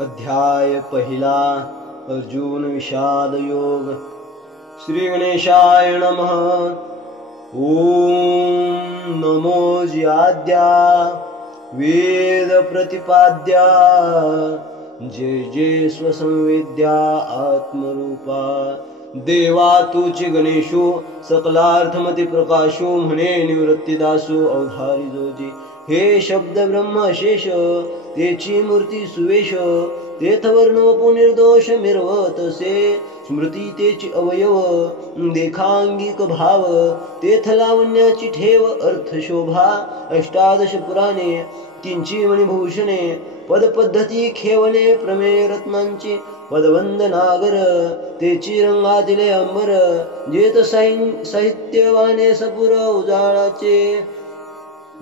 अध्याय पहिला अर्जुन विषाद योग। श्री गणेशाय नमः। ओम नमो ज्याद्या वेद प्रतिपाद्या जय जय स्वसंवेद्या आत्मरूपा देवा तुची गणेशो सकलार्थमती प्रकाशो म्हणे निवृत्तीदासो अवधारी जोजी। हे शब्द ब्रह्म अशेष तेची मूर्ती सुवेश तेथवर्ण वपु निर्दोष मिरवतसे स्मृती तेची अवयव देखांगिक भाव तेथ लावण्याची ठेव अर्थ शोभा अष्टादश पुराणे किंची मणिभूषणे पदपद्धती खेवणे प्रमेय रत्नांची पदवंदनागर तेची रंगादिले अंबर जेत साहित्यवाने सपुर उजाळाचे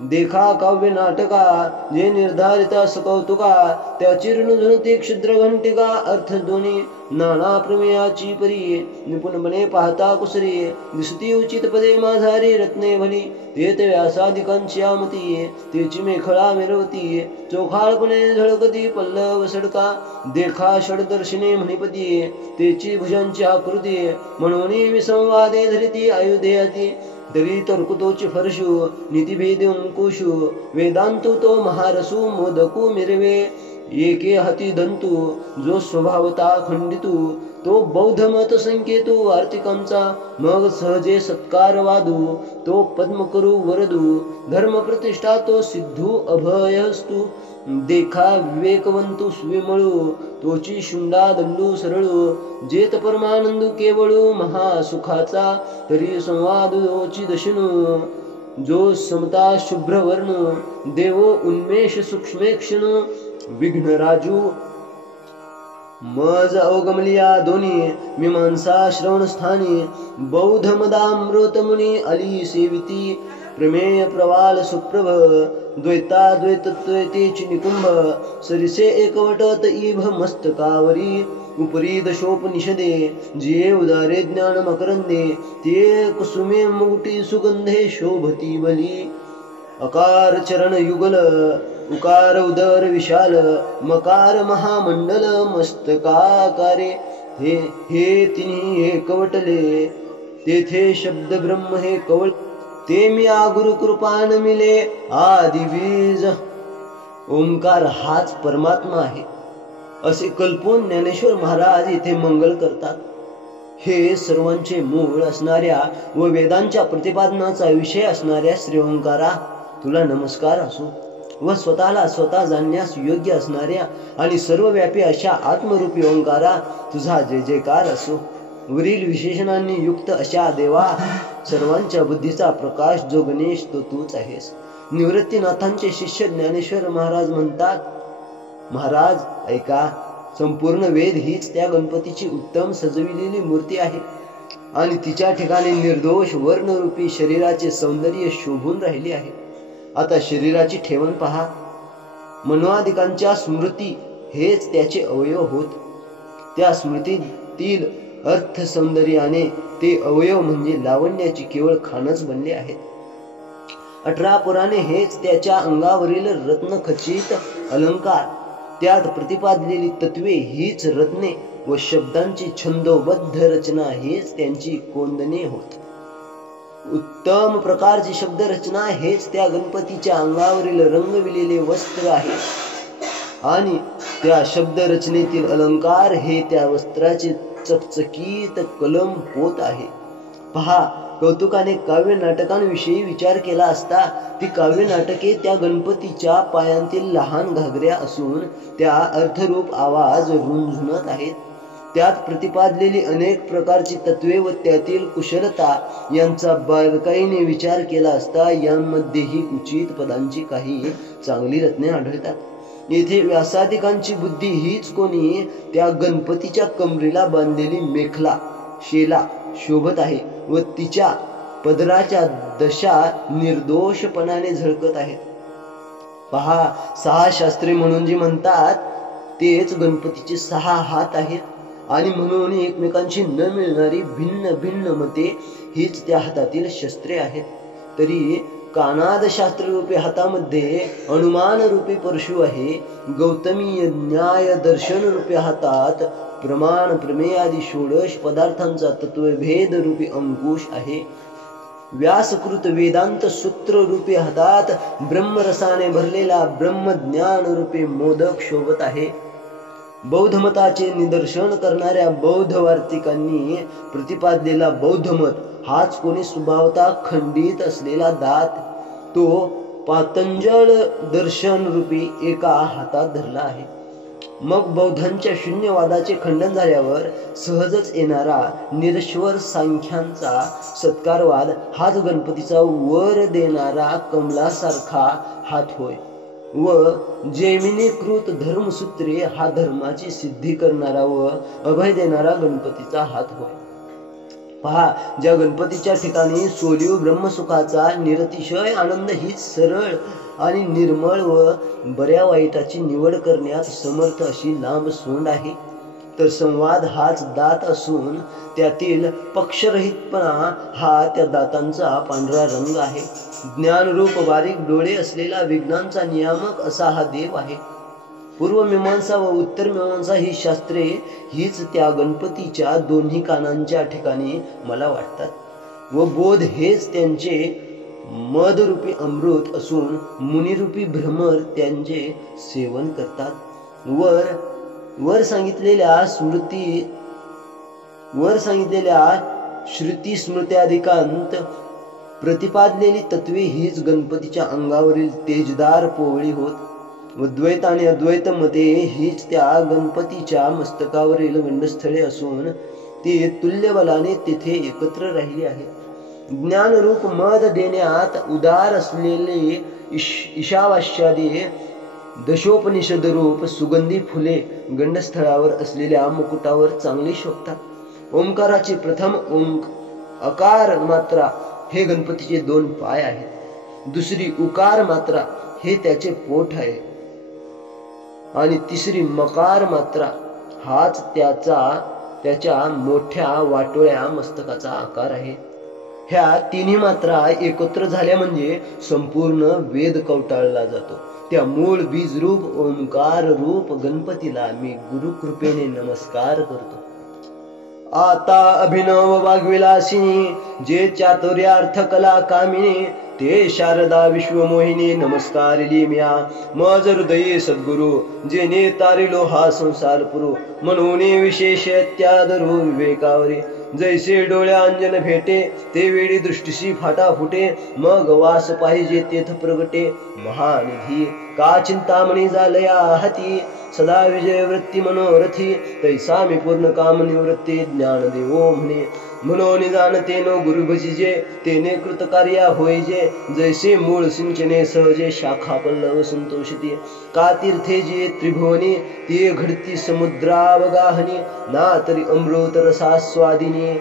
देखा काव्य नाटका जे निर्धारिता सकौतुका त्याची ऋणधुनती क्षुद्र घंटिका अर्थ दोन्ही नाना प्रमेयाची परी निपुणपणे पाहता कुसरी दिसती उचित पदे माझारी रत्ने भली तेत व्यासादिकांची आमती तेची मेखळा मिरवती चोखाळपणे झळकती पल्लव सडका देखा षडदर्शने म्हणिपती तेची भुजांची आकृती म्हणून विसंवादे धरिती आयुधेयाती तरी तर्कुतोची फरशु नीतिभेद अंकुशु वेदांतु तो महारसु मोदकु मिरवे एके हाती दंतु जो स्वभावता खंडितु तो बौद्ध मत संकेतु आर्थिकांचा मग सहजे सत्कार वादू तो पद्म करू वरदू धर्म प्रतिष्ठा तो सिद्धू अभयस्तु देखा विवेकवंतु स्विमळू तोची शुंडा दंडू सरळू जेत परमानंदू केवळू महासुखाचा तरी संवादोची दशनू जो समता शुभ्र वर्ण देवो उन्मेष सूक्ष्मेक्षणू विघ्न राजू मज अवगमलिया दोन्ही मीमांसा श्रवणस्थानी बौद्ध मदामृत मुनी अली सेविती प्रमेय प्रवाल सुप्रभ द्वैताद्वैतत्वतेची निकुंभ सरिसे एकवटत इभ मस्तकावरी उपरी दशोपनिषदे जे उदारे ज्ञान मकरंदे ते कुसुमे मुकुटी सुगंधे शोभती बली अकार चरण युगल उकार उदर विशाल मकार महामंडल मस्तकाकारे हे तिन्ही हे कवटले तेथे शब्द ब्रह्म हे कवळ ते मी गुरु कृपान मिले आदि बीज ओंकार हाच परमात्मा आहे असे कल्पून ज्ञानेश्वर महाराज इथे मंगल करतात। हे सर्वांचे मूळ असणाऱ्या व वेदांच्या प्रतिपादनाचा विषय असणाऱ्या श्री ओंकारा तुला नमस्कार असो व स्वतःला स्वतः जाणण्यास योग्य असणाऱ्या आणि सर्वव्यापी अशा आत्मरूपी ओंकारा तुझा जय जयकार असो। वरील विशेषणांनी युक्त अशा देवा सर्वांच्या बुद्धीचा प्रकाश जो गणेश तो तूच आहेस। निवृत्तीनाथांचे शिष्य ज्ञानेश्वर महाराज म्हणतात, महाराज ऐका, संपूर्ण वेद हीच त्या गणपतीची उत्तम सजविलेली मूर्ती आहे आणि तिच्या ठिकाणी निर्दोष वर्णरूपी शरीराचे सौंदर्य शोभून राहिले आहे। आता शरीराची ठेवण पहा, मनवादिकांच्या स्मृती हेच त्याचे अवयव होत। त्या स्मृतीतील अर्थ सौंदर्याने ते अवयव म्हणजे लावण्याची केवळ खानच बनले आहेत। 18 पुराणे हेच त्याच्या अंगावरील रत्नखचित अलंकार, त्यात प्रतिपादलेली तत्वे हीच रत्ने व शब्दांची छंदोबद्ध रचना हेच त्यांची कोंदणे होत। उत्तम प्रकारची शब्द रचना हेच त्या गणपतीच्या अंगावरील रंगविलेले वस्त्र आहे आणि त्या शब्द रचनेतील अलंकार हे त्या वस्त्राचे चकचकीत कलम पोत आहे। पहा, कौतुकाने काव्य नाटकांविषयी विचार केला असता ती काव्य नाटके त्या गणपतीच्या पायांतील लहान घागऱ्या असून त्या अर्थरूप आवाज रुंझुनत आहेत। त्यात प्रतिपादलेली अनेक प्रकारची तत्वे व त्यातील कुशलता यांचा बारकाईने विचार केला असता यांमध्येही उचित पदांची काही चांगली रत्ने आढळतात। येथे व्यासादिकांची बुद्धी हीच कोणी त्या गणपतीच्या कमरेला बांधलेली मेखला शेला शोभत आहे व तिच्या पदराच्या दशा निर्दोषपणाने झळकत आहेत। पहा, 6 शास्त्रे म्हणून जी म्हणतात तेच गणपतीचे 6 हात आहेत आणि म्हणून एकमेकांशी न मिळणारी भिन्न भिन्न मते हीच त्या हातातील शस्त्रे आहेत। तरी कानाद शास्त्र रूपी हातामध्ये अनुमान रूपी परशु आहे. गौतमी न्याय दर्शन रूपी हातात प्रमाण प्रमेय आदी षोडश पदार्थांचा तत्वभेद रूपी अंकुश आहे. व्यासकृत वेदांत सूत्र रूपी हातात ब्रह्मरसाने भरलेला ब्रह्मज्ञान रूपी मोदक शोभत आहे. बौद्ध मताचे निदर्शन करणाऱ्या बौद्ध वार्तिकांनी प्रतिपादलेला बौद्ध मत हाच कोणी स्वभावता खंडित असलेला दात तो पातंजल दर्शन रूपी एका हातात धरला आहे. मग बौद्धांच्या शून्यवादाचे खंडन झाल्यावर सहजच येणारा निरश्वर सांख्यांचा सत्कारवाद हाच गणपतीचा वर देणारा कमलासारखा हात होय व जैमिनीकृत धर्मसूत्रे हा धर्माची सिद्धी करणारा व अभय देणारा गणपतीचा हात होय. पहा, ज्या गणपतीच्या ठिकाणी सोलीव ब्रह्मसुखाचा निरतिशय आनंद हीच सरळ आणि निर्मळ व बऱ्या वाईटाची निवड करण्यात समर्थ अशी लांब सोंड आहे, तर संवाद हाच दात असून त्यातील पक्षरहितपणा हा त्या दातांचा पांढरा रंग आहे. ज्ञानरूप बारीक डोळे असलेला विज्ञानचा नियामक असा हा देव आहे. पूर्व मीमांसा व उत्तर मीमांसा ही शास्त्रे हीच त्या गणपतीच्या दोन्ही कानांच्या ठिकाणी मला वाटतात व बोध हेच त्यांचे मदरूपी अमृत असून मुनिरूपी भ्रमर त्यांचे सेवन करतात. वर सांगितलेल्या श्रुती स्मृत्यादिकांत प्रतिपादलेली तत्वे हीच गणपतीच्या अंगावरील तेजदार पोवळी होत व द्वैत आणि अद्वैत मते हीच त्या गणपतीच्या मस्तकावरील गंडस्थळे असून ती तुल्य बलाने तिथे एकत्र राहिली आहे. ज्ञानरूप मद देण्यात उदार असलेले ईशावास्यादी दशोपनिषद रूप सुगंधी फुले गंडस्थळावर असलेल्या मुकुटावर चांगली शोभतात. ओंकाराची प्रथम अकार मात्रा हे गणपतीचे 2 पाय आहेत. दुसरी उकार मात्रा हे त्याचे पोट आहे आणि तिसरी मकार मात्रा हाच त्याच्या मोठ्या वाटोळ्या मस्तकाचा आकार आहे. ह्या तिन्ही मात्रा एकत्र झाल्या म्हणजे संपूर्ण वेद कवटाळला जातो. त्या मूळ बीज रूप ओंकार रूप गणपतीला मी गुरु कृपेने नमस्कार करतो. आता अभिनव वाग्विलासिनी जे चातुर्यार्थ कला कामिनी ते शारदा विश्वमोहिनी नमस्कारिली म्या मज हृदये सद्गुरु जेने तारिलो हा संसार पुरो म्हणून विशेष त्यादरू विवेकावरी जैसे डोळ्या अंजन भेटे ते वेळी दृष्टीशी फाटा फुटे मग वास पाहिजे तेथ प्रगटे महानिधी का चिंतामणी झालया हाती सदा विजय वृत्ती मनोरथी तैसा मी पूर्ण काम निवृत्ती ज्ञान देवो म्हणे म्हणून जाणते नो गुरु भजिजे तेने कृतकार्या होईजे जैसे मूळ सिंचने सहजे शाखा पल्लव संतोषते का तीर्थे जे त्रिभुवनी ते घडती समुद्रावगाहनी ना तरी अमृत रसास्वादिनी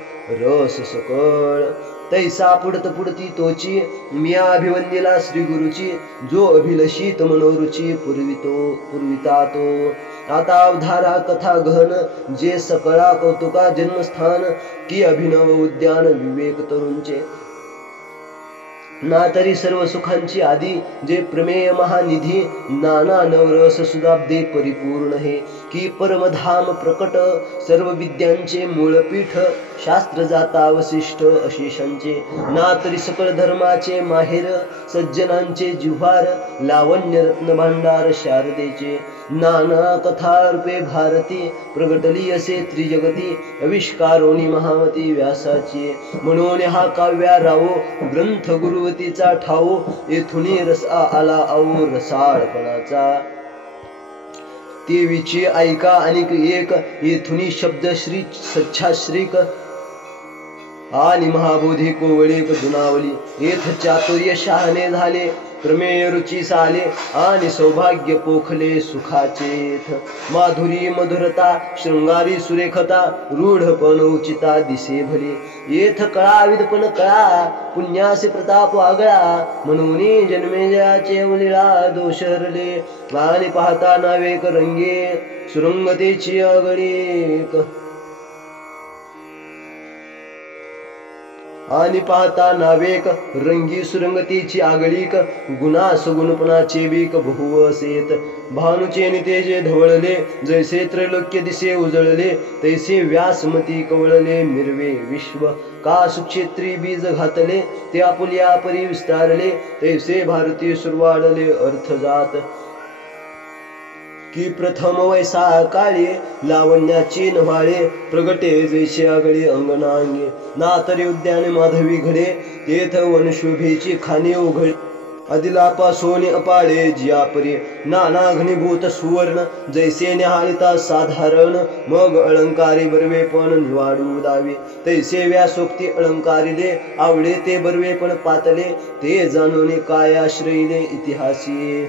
रस सकळ तैसा पुडती तोची मिया अभिवंदिला श्री गुरुची जो अभिलषित मनोरुची पुरविता तो आता अवधारा कथा गहन जे सकळा कौतुका जन्मस्थान की अभिनव उद्यान विवेक तरुणचे ना तरी सर्व सुखांची आधी जे प्रमेय महानिधी नाना नवरस सुदाब्दे परिपूर्ण हे की परमधाम प्रकट सर्व विद्यांचे मूळपीठ शास्त्र जाता वसिष्ठ अशेषांचे ना तरी सकळ धर्माचे माहेर सज्जनांचे जिव्हार लावण्य रत्न भांडार शारदेचे नाना कथारूपे भारती प्रगटली असे त्रिजगती आविष्कारोनी महामती व्यासाची म्हणून हा काव्या रावो ग्रंथ गुरुवतीचा ठावो येथुनी रस आला आऊ रसाळपणाचा देवीची ऐका अनेक एक येथुनी शब्द श्री सच्छाश्रिक आणि महाबोधी कोवळीक दुनावली येथ चातुर्य शहाणे झाले प्रमेय रुची साले आणि सौभाग्य पोखले सुखाचेथ माधुरी मधुरता शृंगारी सुरेखता रूढपण उचिता दिसे भले येथ कळाविदपण कळा पुण्यासे प्रताप आगळा म्हणून जन्मेजयाचे उलिळा दोष हरले आणि पाहता नावेक रंगे सुरंगतेची अगळीक आणि पाहता नावेक रंगी सुरंगतीची आगळीक गुणा सगुणपणाचे बीक बहुवसेत भानुचे नितेजे धवळले जैसे त्रैलोक्य दिसे उजळले तैसे व्यासमती कवळले मिरवे विश्व का सुक्षेत्री बीज घातले ते आपुल्या परी विस्तारले तैसे भारती सुरवाडले अर्थ जात की प्रथम वैसा काळे लावण्याची नव्हाळे प्रगटे जैसे आगळे अंगणांगे नातरी उद्यान माधवी घडे तेथ वनशोभेची खाणे उघडे अदिलापासून अपाळे जियापरी नाना घनीभूत सुवर्ण जैसे निहाळिता साधारण मग अलंकारी बरवे पण निवाडू दावे तैसे व्यासोक्ती अलंकारिले आवडे ते बरवे पण पातले ते जाणून काय आश्रयिले इतिहासी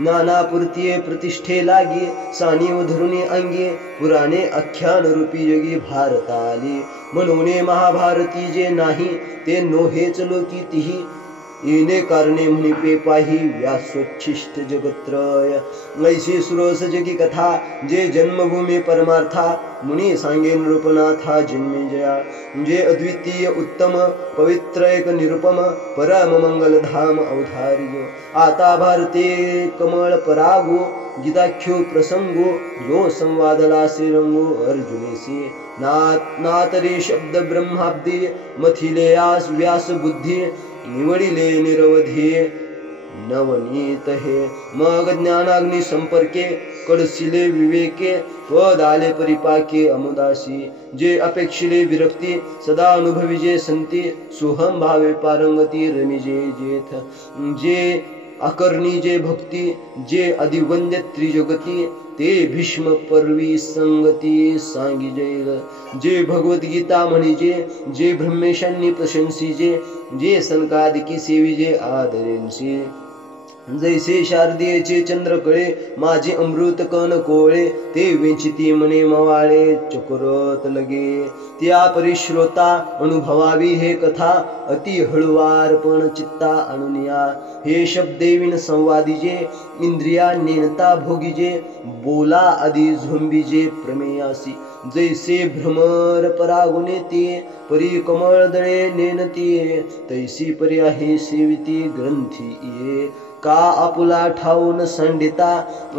नाना पुरतीये प्रतिष्ठे लागे सानीव धरुणी अंगे पुराणे आख्यान रूपी योगी भारताली म्हणून महाभारती जे नाही ते नोहेच लोकी तिही येणे कारणे म्हणी पे पाही व्यासोच्छिष्ट जगत्रय ऐशी सुरस जगी कथा जे जन्मभूमी परमार्था मुनी सांगे नृपनाथा जन्मे जया जे अद्वितीय उत्तम पवित्र एक निरुपम परम मंगल धाम अवधार्य आता भारते कमळ परागो गीताख्यो प्रसंगो जो संवादला श्रीरंगो अर्जुनेसी नातरी शब्द ब्रह्माब्दी मथिलेयास व्यास बुद्धी निवडिले निरवधी नवनीत हे मग ज्ञानाग्नी संपर्के कडसिले विवेके पद आले परिपाके अमुदासी जे अपेक्षिले विरक्ती सदा अनुभवी जे संती सोहम भावे पारंगती रमिजे जेथ जे अकर्णी जे भक्ती जे अधिवंद्य त्रिजगती ते भीष्म पर्वी संगती सांगिजे जे भगवद्गीता म्हणजे जे ब्रह्मेशांनी प्रशंसिजे जे सनकादिकी सेविजे आदरेंसी जैसे शारदीयेचे चंद्रकळे माझे अमृत कण कोळे ते विंचिती मने मवाळे चकुरत लगे त्या परिश्रोता अनुभवावी हे कथा अति हळुवार पण चित्ता आणुनिया हे शब्देविन संवादीजे इंद्रिया नेनता भोगीजे बोला आदी झोंबीजे प्रमेयासी जैसे भ्रमर परागुने ते परी कमळ दळे नेनती तैसी परी आहे सेविती ग्रंथी ये का आपुला ठाऊन संडिता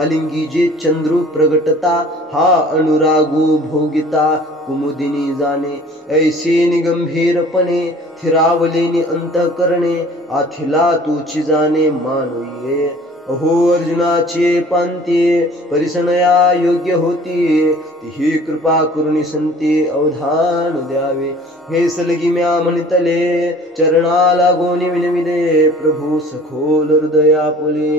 अलिंगी जे चंद्रू प्रगटता हा अनुरागू भोगिता कुमुदिनी जाणे ऐसे निगंभीरपणे थिरावलेनी अंतःकरणे आथिला तुची जाणे मानुये अहो अर्जुनाचे पांते परिसनया योग्य होती ही कृपा करुणी संती अवधान द्यावे हे सलगी म्या म्हणतले चरणा लागोनी विनविले प्रभू सखोल हृदया पुले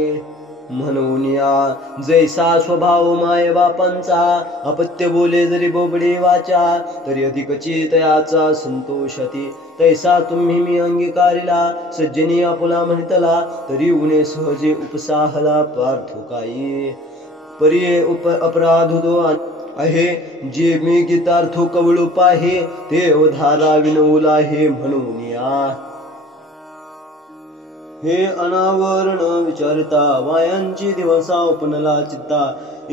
म्हणून या जैसा स्वभाव माय बापांचा अपत्य बोले जरी बोबडे वाचा तरी अधिक चेतयाचा संतोषती तैसा तुम्ही मी अंगीकारिला सज्जनी आपुला म्हणतला तरी उणे सहजे उपसाहला पार्थो काही परी अपराधो आहे जे मी गीतार्थो कवळू पाहे ते अवधारा विनवला हे म्हणून या हे अनावरण विचारता वायांची दिवसा उपनला चित्ता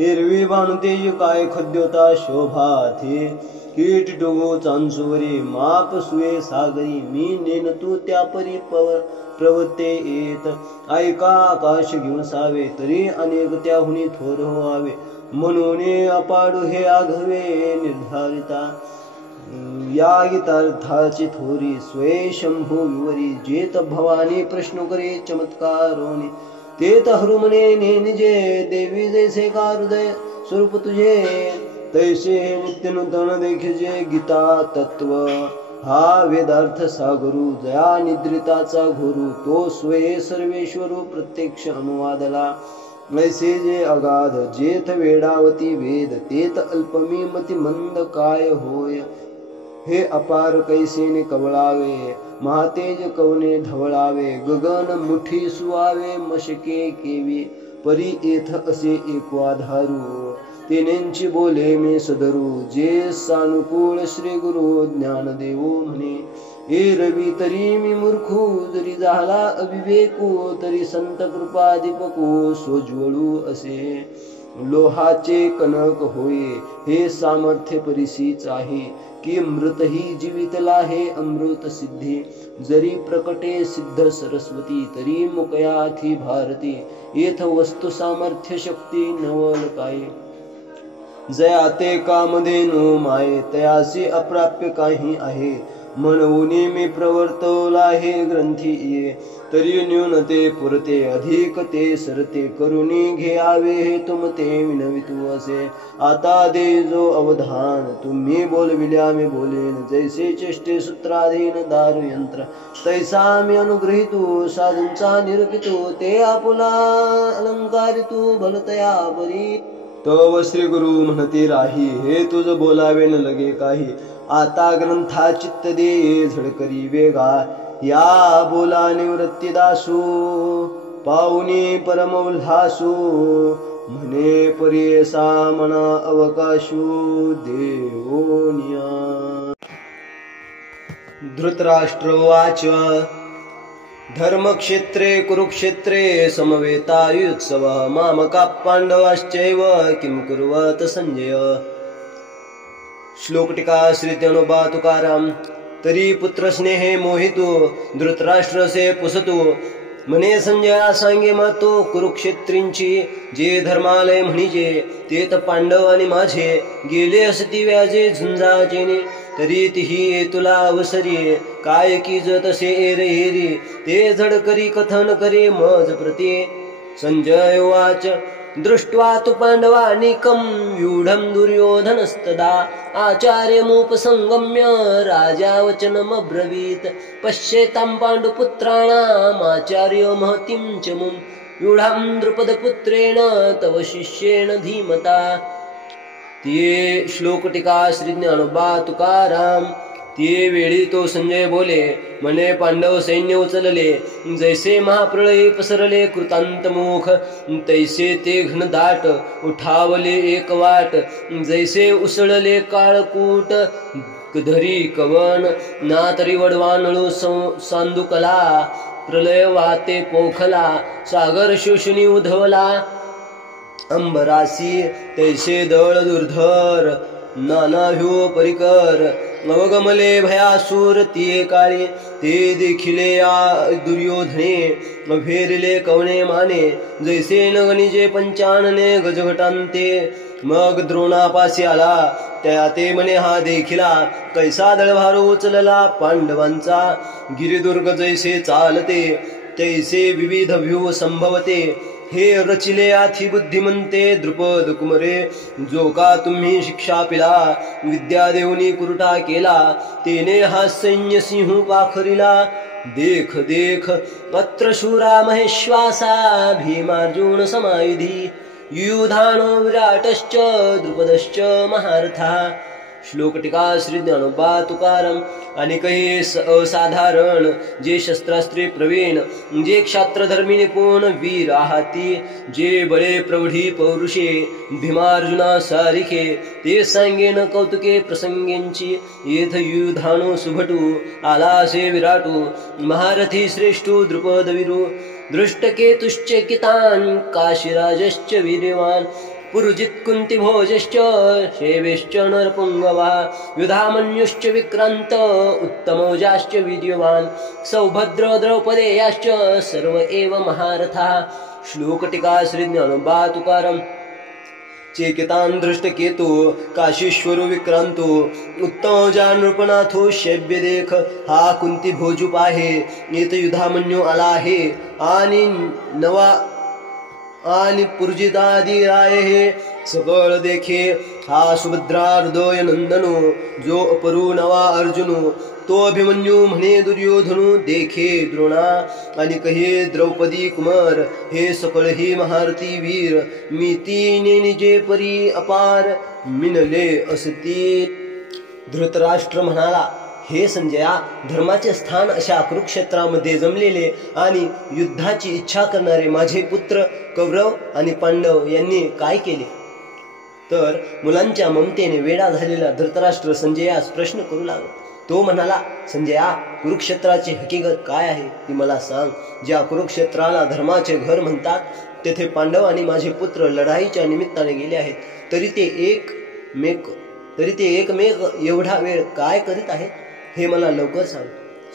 एरवी बाणते काय खद्योता शोभा थे कीट डोगो चांसुवरी माप सुये सागरी मी नेनतू त्या परी प्रवते येत ऐका आकाश घेऊन सावे तरी अनेक त्याहुनी थोर व्हावे म्हणून अपाडू हे आघवे निर्धारिता या गीतार्थाची थोरी स्वये शंभू विवरी जेत भवानी प्रश्न करे चमत्कारोनी तेत हरुमने नेनिजे देवी जैसे का हृदय स्वरूप तुझे तैसे नित्य नूतन देखिजे गीता तत्व हा वेदार्थ सागरू जया निद्रिताचा गुरु तो स्वये सर्वेश्वरू प्रत्यक्ष अनुवादला ऐसे जे अगाध जेथ वेडावती वेद तेत अल्पमी मती मंद काय होय हे अपार कैसेने कवळावे महातेज कवने धवळावे गगन मुठी सुवावे मशके केवी परी येथ असे एकवाधारू तेनेंची बोले मे सदरू जे सानुकूळ श्री गुरु ज्ञानदेवो म्हणे ए रवी तरी मी मूर्खू जरी झाला अविवेकू तरी संत कृपा दीपकू सोज्वळू असे लोहाचे कणक होय, हे सामर्थ्य परिसीच आहे की मृतही जीवितला हे अमृत सिद्धी. जरी प्रकटे सिद्ध सरस्वती, तरी मुकयाथी भारती. येथ वस्तु सामर्थ्य शक्ती नवल काय. जया ते कामधेनु माये, तयासी अप्राप्य काही आहे. म्हणून मी प्रवर्तवला हे ग्रंथी ये, तरी न्यून ते पुरते अधिक ते सरते. करुणी घ्यावे हे तुम ते विनवितू असे. आता दे जो अवधान, तुम्ही बोलविल्या मी बोलेन. जैसे चेष्टे सूत्राधीन दारू यंत्र, तैसा मी अनुग्रहितू. साधूंचा निरूपितू, ते आपुला अलंकारितू. भलतया परी तव श्री गुरु म्हणते राही, हे तुझ बोलावे न लगे काही. आता ग्रंथा चित्त दे झडकरी वेगा, या बोला निवृत्ती दासू. पाहुनी परम उल्हासू, म्हणे परेसा मना अवकाशू. देवोनिया. धृतराष्ट्रवाच, धर्मक्षेत्रे कुरुक्षेत्रे समवेतायुत्सव. मामका पांडवाश्चैव किं कुर्वत संजय. श्लोक टीका श्री ज्ञानोबा तुकाराम. तरी पुत्र स्नेहे मोहितो, धृतराष्ट्रसे पुसतो. म्हणे संजया सांगे मातो, कुरुक्षेत्रींची जे धर्मालय म्हणीजे. तेथ पांडव आणि माझे गेले असती व्याजे झुंजाचेने. तरी तिही तुला अवसरी, काय की तसे एरेरी. ते झड करी कथन करे मज प्रती. संजय वाच, दृष्ट्वा तु पांडवानिकं व्यूढं दुर्योधनस्तदा. आचार्यमुपसंगम्य राजा वचनमब्रवीत्. पश्येतां पाण्डुपुत्राणामाचार्य महतीं च मुं. व्यूढां द्रुपदपुत्रेण तव शिष्येण धीमता. ते श्लोक टीका श्री ज्ञानोबा तुकाराम. ते वेळी तो संजय बोले, म्हणे पांडव सैन्य उचलले. जैसे महाप्रळय पसरले कृतांतमुख, तैसे ते घनदाट उठावले एक वाट. जैसे उसळले काळकूट धरी कवन, ना तरी वडवानळू सांदुकला. प्रलय वाते पोखला, सागर शोषणी उधवला. अंबरासी तैसे दळ दुर्धर, नानाभ्यो परिकर. अवगमले भयासूर तिये काळे, ते देखिले या दुर्योधने. भेरिले कवणे माने, जैसे न गणिजे पंचानने गजघटांते. मग द्रोणापासी आला, त्या ते म्हणे हा देखिला. कैसा दळभार उचलला पांडवांचा. गिरिदुर्ग जैसे चालते, तैसे विविध व्यूह संभवते. हे रचिले आथी बुद्धिमंते द्रुपद कुमरे. जो का तुम्ही शिक्षा पिला, विद्या देऊनी कुरुटा केला. तेने हा सैन्य सिंह पाखरिला. देख देख अत्र शूरा महेश्वासा, भीमार्जुन समायुधी. युधानो विराटश्च द्रुपदश्च महारथा. श्लोक टीका श्री ज्ञानोबा तुकाराम. आणि काही असाधारण, जे शस्त्रास्त्रे प्रवीण, जे क्षात्रधर्मी निपुण वीर आहाती. जे बळे प्रौढी पौरुषे, भीमार्जुना सारिखे. ते सांगेन कौतुके प्रसंगेंची. येथ युधानो सुभटू, आलासे विराटू. महारथी श्रेष्ठू द्रुपदवीरू. दृष्टकेतुश्च कितान, काशीराजश्च वीर्यवान. पुरुजित कुंतीभोजश्च शेवेश्च नरपुंगवा. युधामन्युश्च विक्रांत, उत्तमौजाश्च वीर्यवान. सौभद्र द्रौपदेयाश्च सर्व एव महारथा. श्लोक टीका श्री ज्ञानोबा तुकाराम. चेकितान दृष्टकेतु, काशीश्वरो विक्रांतो. उत्तमौजा नृपनाथो शैब्य देख. हा कुंती भोजू पाहे, येत युधामन्यू आला आहे. आणि नवा आणि पुरजितादी राय हे सकळ देखे. हा सुभद्रा हृदय नंदनो, जो अपरू नवा अर्जुनो. तो अभिमन्यू म्हणे दुर्योधनु, देखे द्रोणा. आणि कहे द्रौपदी कुमार, हे सकळ ही महारथी वीर. मितीने निजे परी अपार, मिनले असती. धृतराष्ट्र म्हणाला, हे संजया, धर्माचे स्थान अशा कुरुक्षेत्रामध्ये जमलेले आणि युद्धाची इच्छा करणारे माझे पुत्र कौरव आणि पांडव यांनी काय केले. तर मुलांच्या ममतेने वेडा झालेला धृतराष्ट्र संजयास प्रश्न करू लागला. तो म्हणाला, संजया, कुरुक्षेत्राची हकीकत काय आहे ती मला सांग. ज्या कुरुक्षेत्राला धर्माचे घर म्हणतात, तेथे पांडव आणि माझे पुत्र लढाईच्या निमित्ताने गेले आहेत, तरी ते एकमेक एवढा वेळ काय करीत आहेत, हे मला लवकर सांग.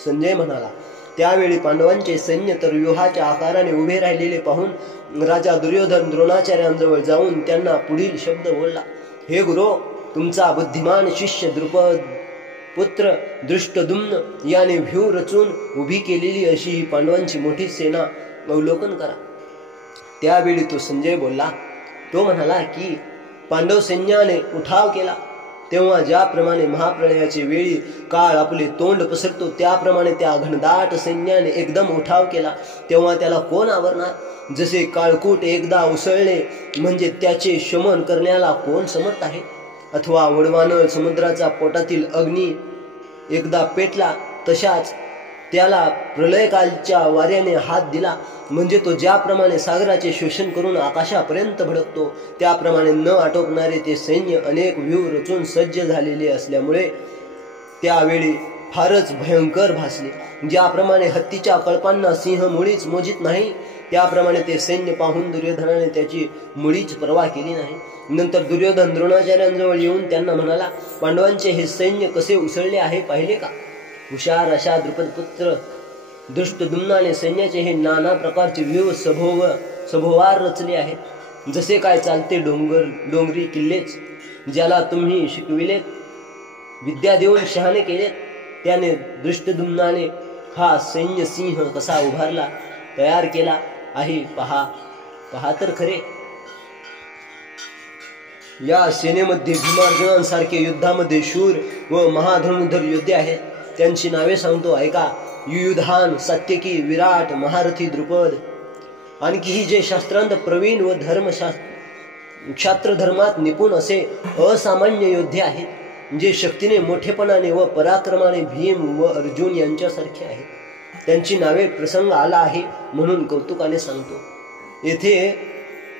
संजय म्हणाला, त्यावेळी पांडवांचे सैन्य तर व्यूहाच्या आकाराने उभे राहिलेले पाहून राजा दुर्योधन द्रोणाचार्यांजवळ जाऊन त्यांना पुढील शब्द बोलला. हे गुरु, तुमचा बुद्धिमान शिष्य द्रुपद पुत्र दृष्टद्युम्न याने व्यूह रचून उभी केलेली अशी ही पांडवांची मोठी सेना अवलोकन करा. त्यावेळी तो संजय बोलला. तो म्हणाला की पांडव सैन्याने उठाव केला तेव्हा ज्याप्रमाणे महाप्रलयाचे वेळी काळ आपले तोंड पसरतो, त्याप्रमाणे त्या घनदाट सैन्याने एकदम उठाव केला तेव्हा त्याला कोण आवरणार? जसे काळकूट एकदा उसळले म्हणजे त्याचे शमन करण्याला कोण समर्थ आहे? अथवा वडवानळ समुद्राचा पोटातील अग्नी एकदा पेटला तशाच त्याला प्रलयकालच्या वाऱ्याने हात दिला म्हणजे तो ज्याप्रमाणे सागराचे शोषण करून आकाशापर्यंत भडकतो, त्याप्रमाणे न आटोपणारे ते सैन्य अनेक व्यूह रचून सज्ज झालेले असल्यामुळे त्यावेळी फारच भयंकर भासले. ज्याप्रमाणे हत्तीच्या कळपांना सिंह मुळीच मोजित नाही, त्याप्रमाणे ते सैन्य पाहून दुर्योधनाने त्याची मुळीच पर्वा केली नाही. नंतर दुर्योधन द्रोणाचार्यांजवळ येऊन त्यांना म्हणाला, पांडवांचे हे सैन्य कसे उसळले आहे पाहिले का? हुशार अशा द्रुपदपुत्र दृष्टद्युम्नाने सैन्याचे हे नाना प्रकारचे व्यूह सभोवार रचले आहेत. जसे काय चालते डोंगरी किल्लेच, ज्याला तुम्ही शिकविलेत, विद्या देऊन शहाणे केलेत, त्याने दृष्टद्युम्नाने हा सैन्य सिंह कसा उभारला तयार केला आहे पहा तर खरे. या सेनेमध्ये भीमार्जुनांसारखे युद्धामध्ये शूर व महाधनुर्धर योद्धे आहेत. त्यांची नावे सांगतो ऐका. युयुधान, सात्यकी, विराट, महारथी द्रुपद. आणखीही जे शास्त्रांत प्रवीण व क्षात्र धर्मात निपुण असे असामान्य योद्धे आहेत, जे शक्तीने मोठेपणाने व पराक्रमाने भीम व अर्जुन यांच्यासारखे आहेत. त्यांची नावे प्रसंग आला आहे म्हणून कौतुकाने सांगतो. येथे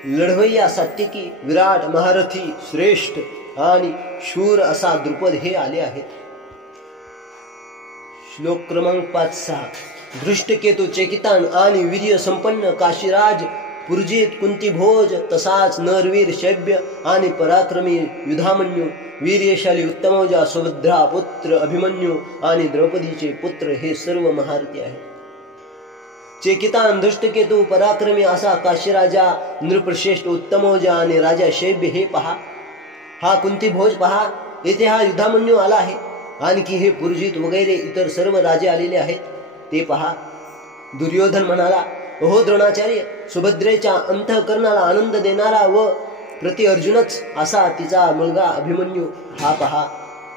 लढवय्या सात्यकी, विराट, महारथी, श्रेष्ठ आणि शूर असा द्रुपद हे आले आहेत. श्लोक क्रमांक 5-6. दृष्टकेतू चेकितान आणि वीर्य संपन्न काशीराज पुरजित कुंतीभोज, तसाच नरवीर शैब्य आणि पराक्रमी युधामन्यू, वीर्यशाली उत्तमौजा सुभद्रा पुत्र अभिमन्यू आणि द्रौपदीचे पुत्र हे सर्व महारथी आहेत. चेकितान, दृष्टकेतू, पराक्रमी असा काशीराजा, नृपश्रेष्ठ उत्तमौजा आणि राजा शैब्य हे पहा. हा कुंतीभोज पहा. येथे हा युधामन्यू आला आहे. आणखी हे पुरजित वगैरे इतर सर्व राजे आलेले आहेत, ते पहा. दुर्योधन म्हणाला, हो द्रोणाचार्य, सुभद्रेच्या अंतःकरणाला आनंद देणारा व प्रति अर्जुनच असा तिचा मुलगा अभिमन्यू हा पहा.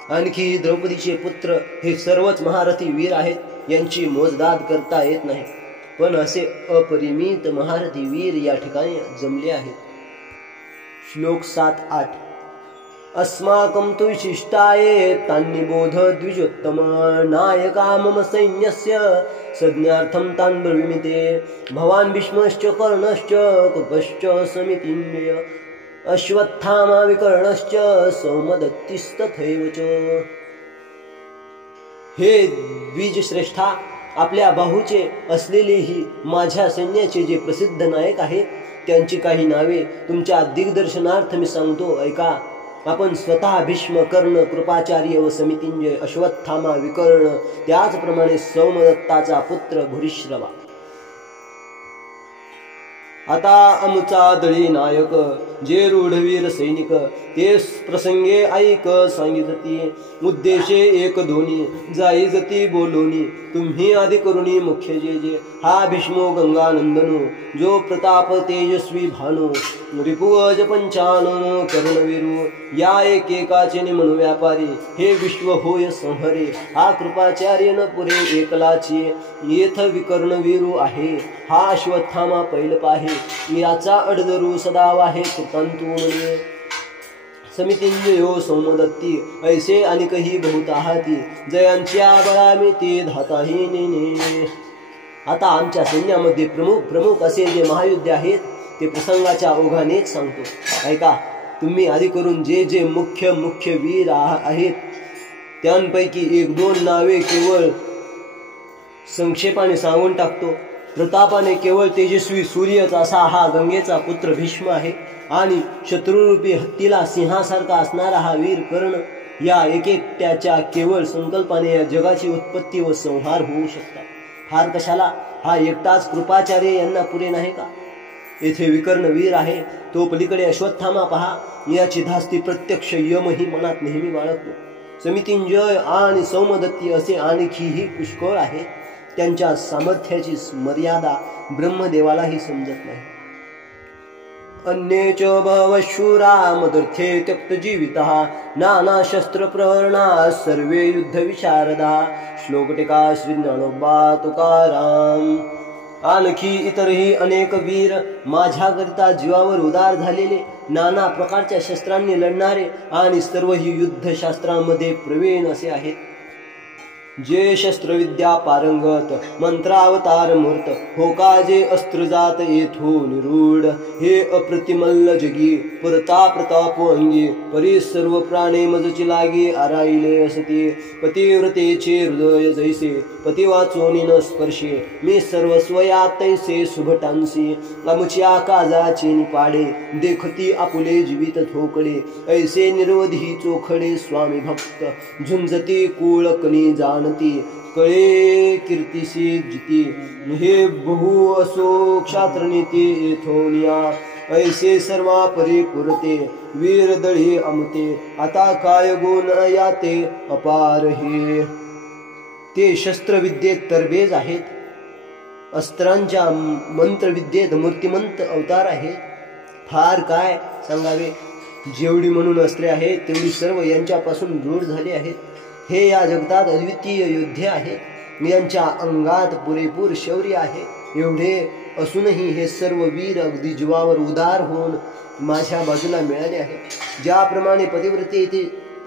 आणखी द्रौपदीचे पुत्र हे सर्वच महारथी वीर आहेत. यांची मोजदाद करता येत नाही, पण असे अपरिमित महारथी वीर या ठिकाणी जमले आहेत. श्लोक 7-8. अस्माकं तु विशिष्टाये तान्निबोध द्विजोत्तम, नायका मम सैन्यस्य संज्ञार्थं तान् ब्रवीमि. भवान् भीष्मश्च कर्णश्च कृपश्च समितिञ्जय, अश्वत्थामा विकर्णश्च सौमदत्तिस्तथैव च. हे द्विजश्रेष्ठा, आपल्या बाहूचे असलेले ही माझ्या सैन्याचे जे प्रसिद्ध नायक आहेत, त्यांची काही नावे तुमच्या दिग्दर्शनार्थ मी सांगतो ऐका. आपण स्वतः भीष्म, कर्ण, कृपाचार्य व समितिंजय, अश्वत्थामा, विकर्ण, त्याचप्रमाणे सौमदत्ताचा पुत्र भूरिश्रवा. आता आमचा दळी नायक जे रूढवीर सैनिक, ते प्रसंगे ऐक सांगितती. उद्देशे एक दोन्ही जाई जती बोलोनी, तुम्ही आदि करुणी मुख्य जे जे. हा भीष्मो गंगानंदनो, जो प्रताप तेजस्वी भानो, रिपुअज पंचानो कर्णवीरू. या एकेकाचे निमन व्यापारी, हे विश्व होय संहरे. हा कृपाचार्य न पुरे एकलाची, येथ विकर्णवीरू आहे. हा अश्वत्थामा पैल पाहे, याचा अडदरू सदा वाहे कृतांतू म्हणे. समितिंजयो सौमदत्ती, ऐसे अनेकही बहुत आहाती, जयांच्या बळामी ते धाताही नेने. आता आमच्या सैन्यामध्ये प्रमुख असे जे महायुद्ध आहेत, ते प्रसंगाच्या ओघानेच सांगतो ऐका. तुम्ही आधी करून जे जे मुख्य वीर आहेत, त्यांपैकी 1-2 नावे केवळ संक्षेपाने सांगून टाकतो. प्रतापाने केवळ तेजस्वी सूर्यच असा हा गंगेचा पुत्र भीष्म आहे आणि शत्रुरूपी हत्तीला सिंहासारखा असणारा हा वीर कर्ण या एकट्याच्या केवळ संकल्पाने या जगाची उत्पत्ती व संहार होऊ शकतात. फार कशाला हा एकटाच कृपाचार्य यांना पुरे नाही का? येथे विकर्ण वीर आहे, तो पलीकडे अश्वत्थामा पहा, याची धास्ती प्रत्यक्ष यमही मनात नेहमी बाळगतो. समितिंजय आणि सौमदत्ती असे आणखीही पुष्कळ आहेत. त्यांच्या सामर्थ्याची मर्यादा ब्रह्मदेवालाही समजत नाही. अन्ये च बहवशूरा मदर्थे त्यक्तजीवितः नाना शस्त्र प्रहरणा सर्वे युद्ध विशारदा. श्लोकटिका श्री ज्ञानोबा तुकाराम. आणखी इतरही अनेक वीर माझ्याकरिता जीवावर उदार झालेले, नाना प्रकारच्या शस्त्रांनी लढणारे आणि सर्वही युद्धशास्त्रांमध्ये प्रवीण असे आहेत. जे शस्त्रविद्या पारंगत, मंत्रावतार मूर्त, होकाजे अस्त्रजात येथो निरूढ, हे अप्रतिमल्ल जगी प्रताप अंगी, परी सर्व प्राणे मजची लागे आराईले असते. पतिव्रतेचे हृदय जैसे पती वाचोनी न स्पर्शे, मी सर्वस्वया तैसे सुभटांसी. आमच्या काजाचे निपाडे देखती आपुले जीवित ठोकळे, ऐसे निर्वधी चोखडे स्वामी भक्त. झुंजती कुळकणी जाणती, कळे कीर्तिसी जिती. हे बहु असो क्षात्रनीती येथोनिया, ऐसे सर्वा परिपुरते. वीर दळी अमते, आता काय गुण याते अपार हे. ते शस्त्रविद्येत तरबेज आहेत, अस्त्रांच्या मंत्रविद्येत मूर्तिमंत अवतार आहेत. फार काय सांगावे, जेवढी म्हणून अस्त्रे आहेत तेवढी सर्व यांच्यापासून रूढ झाली आहेत. हे या जगतात अद्वितीय योद्धे आहेत, यांच्या अंगात पुरेपूर शौर्य आहे. एवढे असूनही हे सर्व वीर अगदी जीवावर उदार होऊन माझ्या बाजूला मिळाले आहेत. ज्याप्रमाणे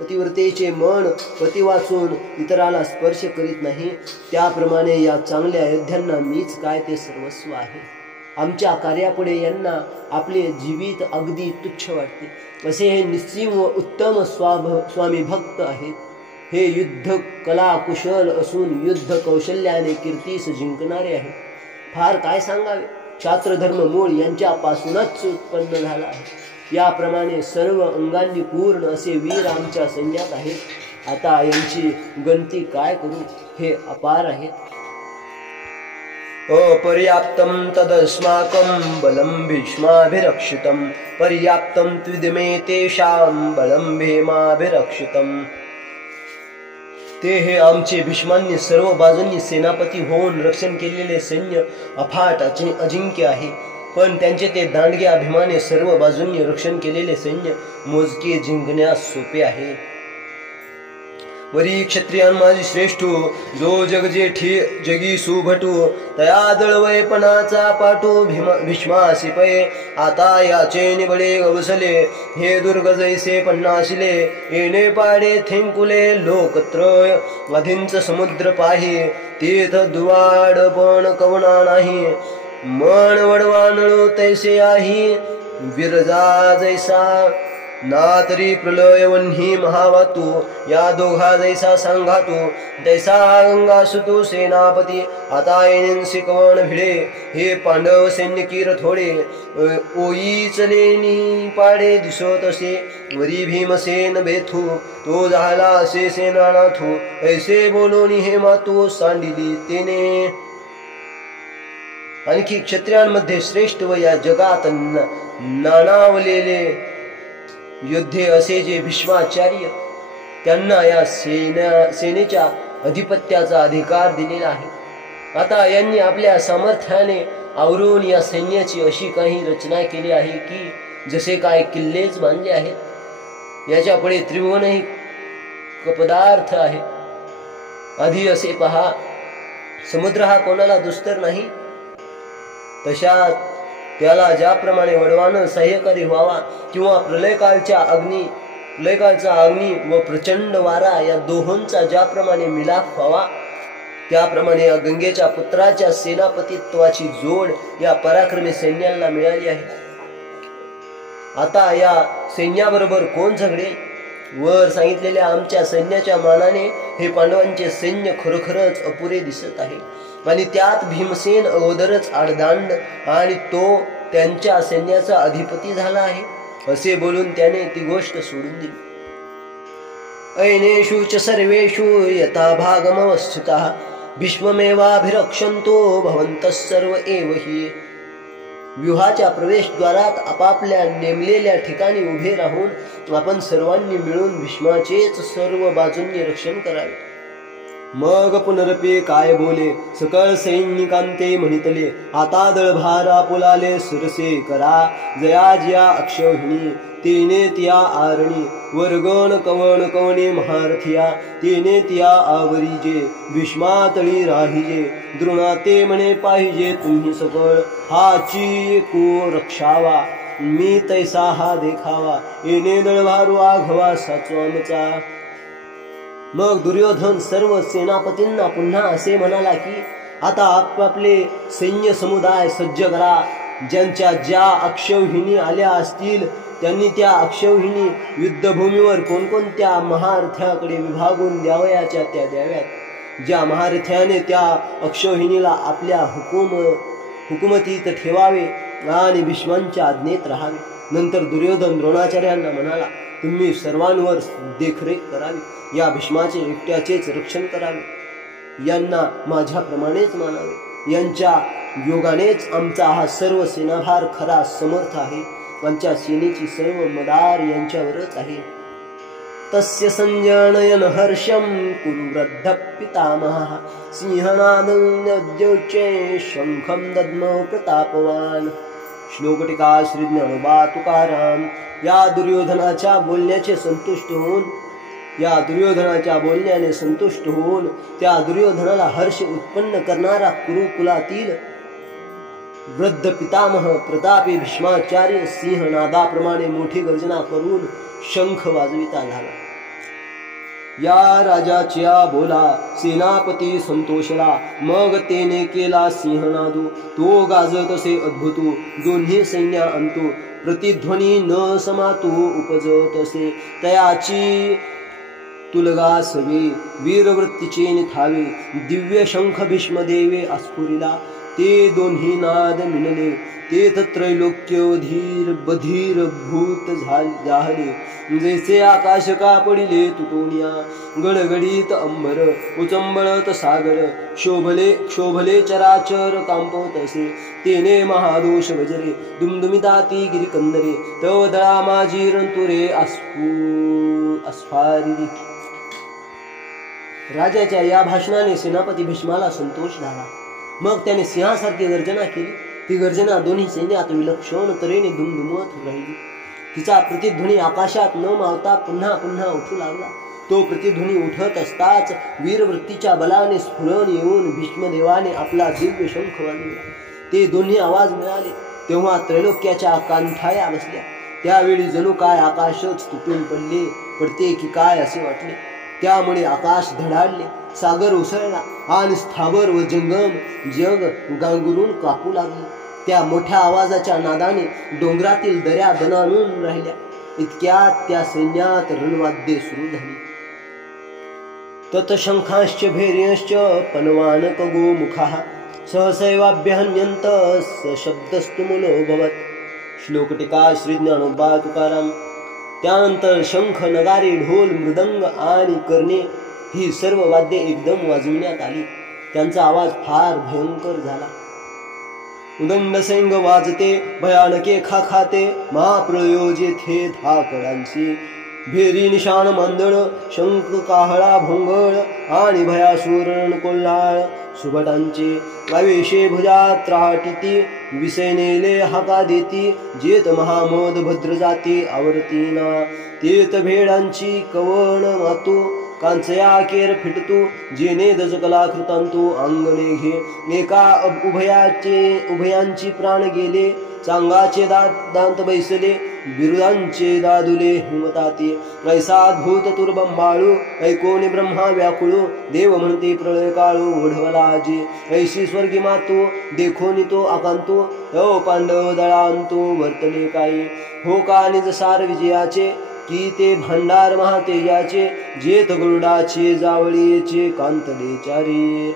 पतिव्रतेचे मन पती वाचून इतराला स्पर्श करीत नाही, त्याप्रमाणे या चांगल्या अयोध्यांना मीच काय ते सर्वस्व आहे. आमच्या कार्यापुढे यांना आपले जीवित अगदी तुच्छ वाटते. असे हे निस्सीम व उत्तम स्वामी भक्त आहेत. हे युद्ध कला कुशल असून युद्ध कौशल्याने कीर्तीस जिंकणारे आहे. फार काय सांगावे, क्षात्रधर्म मूळ यांच्यापासूनच उत्पन्न झाला आहे. याप्रमाणे सर्व अंगांनी पूर्ण असे वीर आमच्या सैन्यात आहेत. आता यांची गणती काय करू, हे अपार आहेत. अपर्याप्तं तदस्माकं बलं भीष्माभिरक्षितं, पर्याप्तं त्विदमे तेषां बलं भीमाभिरक्षितं. ते हे आमचे भीष्मांनी सर्व बाजूंनी सेनापती होऊन रक्षण केलेले सैन्य अफाट अजिंक्य आहे. पण त्यांचे ते दांडग्या भीमाने सर्व बाजूंनी रक्षण केलेले सैन्य मोजके जिंकण्यास सोपे आहे. वरी क्षत्रियां माझी श्रेष्ठू, जो जगजेठी जगी सुभटू, तया दळवयपणाचा पाटू भीष्मासी पै. आता याचे निबळे गवसले, हे दुर्ग जैसे पन्नाशिले. येणे पाडे थेंकुले लोकत्रय, अधींच समुद्र पाही. तीर्थ दुवाड पण कवना नाही, मन वडवानळो तैसे आहे. विरजा जैसा ना तरी प्रलय वन्ही महावातू, या दोघा जैसा सांगातू. तैसा गंगा सुतू सेनापती, आता येणेंसी कवण भिडे. हे पांडव सैन्य कीर थोडे, ओई चलेनी पाडे दिसत असे. वरी भीमसेन बेथू, तो झाला असे सेनानाथू. ऐसे बोलोनी हे मातू सांडिली तेने. आणखी क्षत्रियांमध्ये श्रेष्ठ व या जगात नानावलेले योद्धे असे जे भीष्माचार्य, त्यांना या सेनेच्या अधिपत्याचा अधिकार दिलेला आहे. आता यांनी आपल्या सामर्थ्याने आवरून या सैन्याची अशी काही रचना केली आहे की जसे काय किल्लेच बांधले आहेत. याच्या पुढे त्रिभुवनही कपदार्थ आहे. आधी असे पहा, समुद्र हा कोणाला दुस्तर नाही, तशा त्याला ज्याप्रमाणे वडवान सहाय्यकारी व्हावा किंवा प्रलयकाळचा अग्नी व प्रचंड वारा या दोहोंचा ज्याप्रमाणे मिलाप व्हावा, त्याप्रमाणे या गंगेच्या पुत्राच्या सेनापतित्वाची जोड या पराक्रमी सैन्याला मिळाली आहे. आता या सैन्याबरोबर कोण झगडेल, वर सांगितलेल्या आमच्या सैन्याच्या मानाने हे पांडवांचे सैन्य खरोखरच अपुरे दिसत आहे आणि त्यात भीमसेन अगोदरच आडदांड आणि तो त्यांच्या सैन्याचा अधिपती झाला आहे असे बोलून त्याने ती गोष्ट सोडून दिली. ऐनेषु च सर्वेषु यथा भागमवस्थितः भीष्ममेवाभिरक्षन्तो भवन्तः सर्व एव हि. व्यूहाच्या प्रवेशद्वारात आपापल्या नेमलेल्या ठिकाणी उभे राहून आपण सर्वांनी मिळून भीष्माचेच सर्व बाजूंनी रक्षण करावे. मग पुनरपे काय बोले सकळ सैनिकांते म्हणितले आता दळभार आपुलाले सुरसे करा जया जिया अक्षौहिणी तिने तिया आरणी वर्गण कवण कवणे महारथिया तिने तिया आवरीजे भीष्मातळी राहिजे द्रोणाते म्हणे पाहिजे तुम्ही सकळ हाची को रक्षावा मी तैसा हा देखावा येणे दळभारू आघवा साचो आमचा. मग दुर्योधन सर्व सेनापतींना पुन्हा असे म्हणाला की आता आपापले सैन्य समुदाय सज्ज करा. ज्यांच्या ज्या अक्षौहिणी आल्या असतील त्यांनी त्या अक्षौहिणी युद्धभूमीवर कोणकोणत्या महारथ्याकडे विभागून द्यावयाच्या त्या द्याव्यात. ज्या महारथ्याने त्या अक्षौहिणीला आपल्या हुकुमतीत ठेवावे आणि भीष्मांच्या आज्ञेत राहावे. नंतर दुर्योधन द्रोणाचार्यांना म्हणाला तुम्ही सर्वांवर देखरेख करावी. या भीष्माचे एकट्याचेच रक्षण करावे. यांना माझ्याप्रमाणेच मानावे. यांच्या योगानेच आमचा हा सर्व सेनाभार खरा समर्थ आहे. आमच्या सेनेची सर्व मदार यांच्यावरच आहे. तस्य संजनयन हर्षम कुरु वृद्ध पितामहः सिंहनादोच्चे शंखम दद्म प्रतापवान. श्लोक टीका श्री ज्ञानोबा तुकाराम. या दुर्योधनाच्या बोलण्याने संतुष्ट होऊन त्या दुर्योधनाला हर्ष उत्पन्न करणारा कुरुकुलातील वृद्ध पितामह प्रतापी भीष्माचार्य सिंहनादाप्रमाणे मोठी गर्जना करून शंख वाजविता झाला. या राजाच्या बोला सेनापती संतोषला. मग तेने केला सिंहनादू तो गाजत असे अद्भुत दोन्ही सैन्या अंतू प्रतिध्वनी न समातू उपजत असे तयाची तुलगा सवे वीरवृत्तीचे निथावे दिव्य शंख भीष्मदेवे आस्फुरिला ते दोन्ही नाद मिनले ते त्रैलोक्य धीर बधीर भूत जाहले जैसे आकाश कापडिले तुटोनिया गडगडीत अंबर उचंबळत सागर शोभले चराचर कांपत असे तेने महादोष गजरे दुमदुमिताती गिरिकंदरे तव दळा माझी रंतुरे अस्फारिली. राजाच्या या भाषणाने सेनापती भीष्माला संतोष झाला. मग त्याने सिंहासारखी गर्जना केली. ती गर्जना दोन्ही सैन्यात विलक्षण तऱ्हेने दुमदुमत राहिली. तिचा प्रतिध्वनी आकाशात न मावता पुन्हा पुन्हा उठू लागला. तो प्रतिध्वनी उठत असताच वीरवृत्तीच्या बलाने स्फुरण येऊन भीष्मदेवाने आपला दिव्य शंख वाजविला. ते दोन्ही आवाज मिळाले तेव्हा त्रैलोक्याच्या कांठाया बसल्या. त्यावेळी जणू काय आकाशच तुटून पडते की काय असे वाटले. त्यामुळे आकाश धडाडले, सागर उसळला आणि स्थावर व जंगम जग गांगुरून कापू लागले. त्या मोठ्या आवाजाच्या नादाने डोंगरातील दऱ्या दणाणून राहिल्या. इतक्यात त्या सैन्यात रणवाद्ये सुरू झाली. ततशंखाश्च भैर्यश्च पनवानक गोमुखाः सहसैवाभ्यहन्यन्त सशब्दस्तुमुलो भवत्. श्लोक टीका श्री ज्ञानोबा तुकाराम. त्यानंतर शंख नगारे ढोल मृदंग आणि कर्णे ही सर्व वाद्ये एकदम वाजविण्यात आली. त्यांचा आवाज फार भयंकर झाला. उदंड सैंग वाजते भयानके खाते महाप्रळयो जेथे धाकडांची भेरी निशाण मांदळ शंख काहळा भोंगळ आणि भयासूर कोल्हाळ सुभटांचे आवेशे भुजा त्राटिती विसैनेले हाका देती जेत महामोद भद्र जाती आवर्तीना तेत भेडांची कवण मातू कांचया केर फिटतू जेने दजकलाकृतांतू अंगणे घे एका उभयांची प्राण गेले चांगाचे दांत बैसले बिरुदांचे दादुले हिमताती ऐसाद्भूत तुर्बंबाळू ऐकोनी ब्रह्मा व्याकुळू देव म्हणते प्रळय काळू ओढवला आजी ऐशी स्वर्गी मातू देखोनी तो आकांतो पांडव दळांतो वर्तले काही हो का निज सार विजयाचे की ते भांडार महातेजाचे, जेत गरुडाचे जावळीचे कांतले चारी.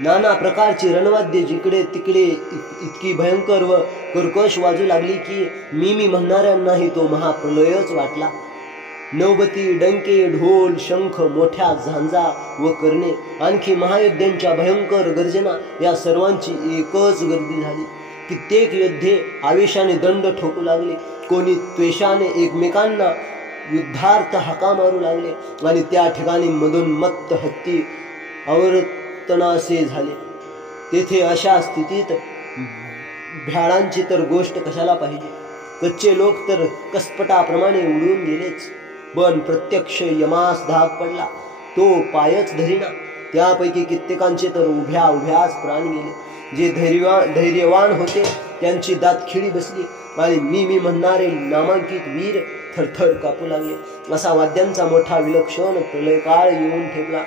नाना प्रकारची रणवाद्ये जिकडे तिकडे इतकी भयंकर व कर्कश वाजू लागली की मी म्हणणाऱ्यांनाही तो महाप्रलयच वाटला. नौबती, डंके, ढोल, शंख, मोठ्या झांजा व करणे, आणखी महायोद्ध्यांच्या भयंकर गर्जना या सर्वांची एकच गर्दी झाली. कित्येक योद्धे आवेशाने दंड ठोकू लागले. कोणी त्वेषाने एकमेकांना युद्धार्थ हाका मारू लागले आणि त्या ठिकाणी मदोन्मत्त हत्ती आवर्तनासे झाले. तेथे अशा स्थितीत भ्याडांची तर गोष्ट कशाला पाहिजे. कच्चे लोक तर कसपटाप्रमाणे उडून गेलेच, पण प्रत्यक्ष यमास धाक पडला तो पायच धरीना. त्यापैकी कित्येकांचे तर उभ्या उभ्याच प्राण गेले. जे धैर्यवान होते त्यांची दातखिळी बसली आणि मी म्हणणारे नामांकित वीर थरथर कापू लागले. असा वाद्यांचा मोठा विलक्षण प्रलयकाळ येऊन ठेपला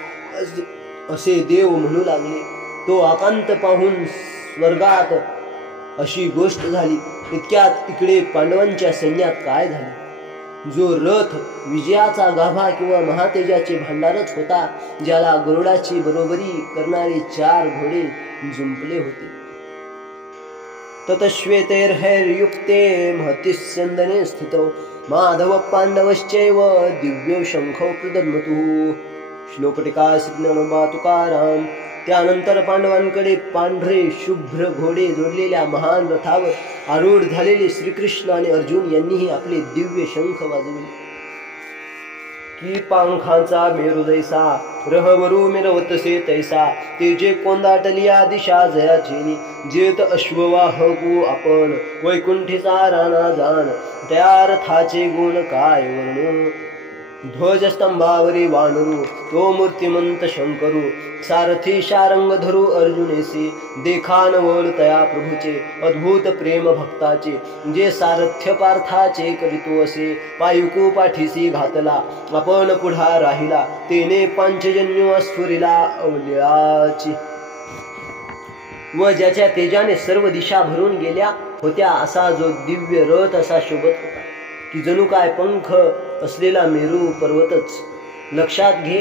असे देव म्हणू लागले. तो आकांत पाहून स्वर्गात अशी गोष्ट झाली. इतक्यात इकडे पांडवांच्या सैन्यात काय झाले. जो रथ विजयाचा गाभा किंवा महातेजाचे भांडारच होता, ज्याला गरुडाची बरोबरी करणारे 4 घोडे जुंपले होते. ततश्वेतैर्हैर्युक्ते महतिस्यन्दने स्थितौ माधव पांडवश्चैव दिव्यो शंखौ प्रदद्मतुः. श्लोकटिका श्रीज्ञानोबा तुकाराम. त्यानंतर पांडवांकडे पांढरे शुभ्र घोडे जोडलेल्या महान रथावर आरूढ झालेले श्रीकृष्ण आणि अर्जुन यांनीही आपले दिव्य शंख वाजविले. की पांखांचा मेरू जैसा रहवरू मिरवतसे तैसा, ते जे कोंदाटलिया दिशा जयाचेनी, जेत अश्ववाहकू आपण वैकुंठीचा राणा जाण, त्या रथाचे गुण काय वर्णू. ध्वजस्तंभावरी वानरू तो मूर्तिमंत शंकरू, सारथी शारंग धरू अर्जुनेसी, देखानवल तया प्रभूचे अद्भुत प्रेम भक्ताचे, जे सारथ्य पार्थाचे करीतो असे, पायुकू पाठीसी घातला आपण पुढा राहिला, तेने पांचजन्य स्फुरिला अवल्याची. व ज्याच्या तेजाने सर्व दिशा भरून गेल्या होत्या असा जो दिव्य रथ असा शोभत होता की जणू काय पंख असलेला मेरू पर्वतच. लक्षात घे,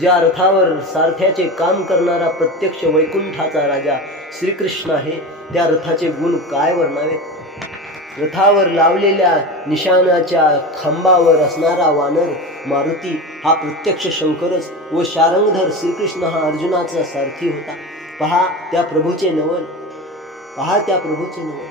ज्या रथावर सारथ्याचे काम करणारा प्रत्यक्ष वैकुंठाचा राजा श्रीकृष्ण आहे, त्या रथाचे गुण काय वर्णावेत. रथावर लावलेल्या निशाणाच्या खांबावर असणारा वानर मारुती हा प्रत्यक्ष शंकरच व शारंगधर श्रीकृष्ण हा अर्जुनाचा सारथी होता. पहा त्या प्रभूचे नवल, पहा त्या प्रभूचे नवल.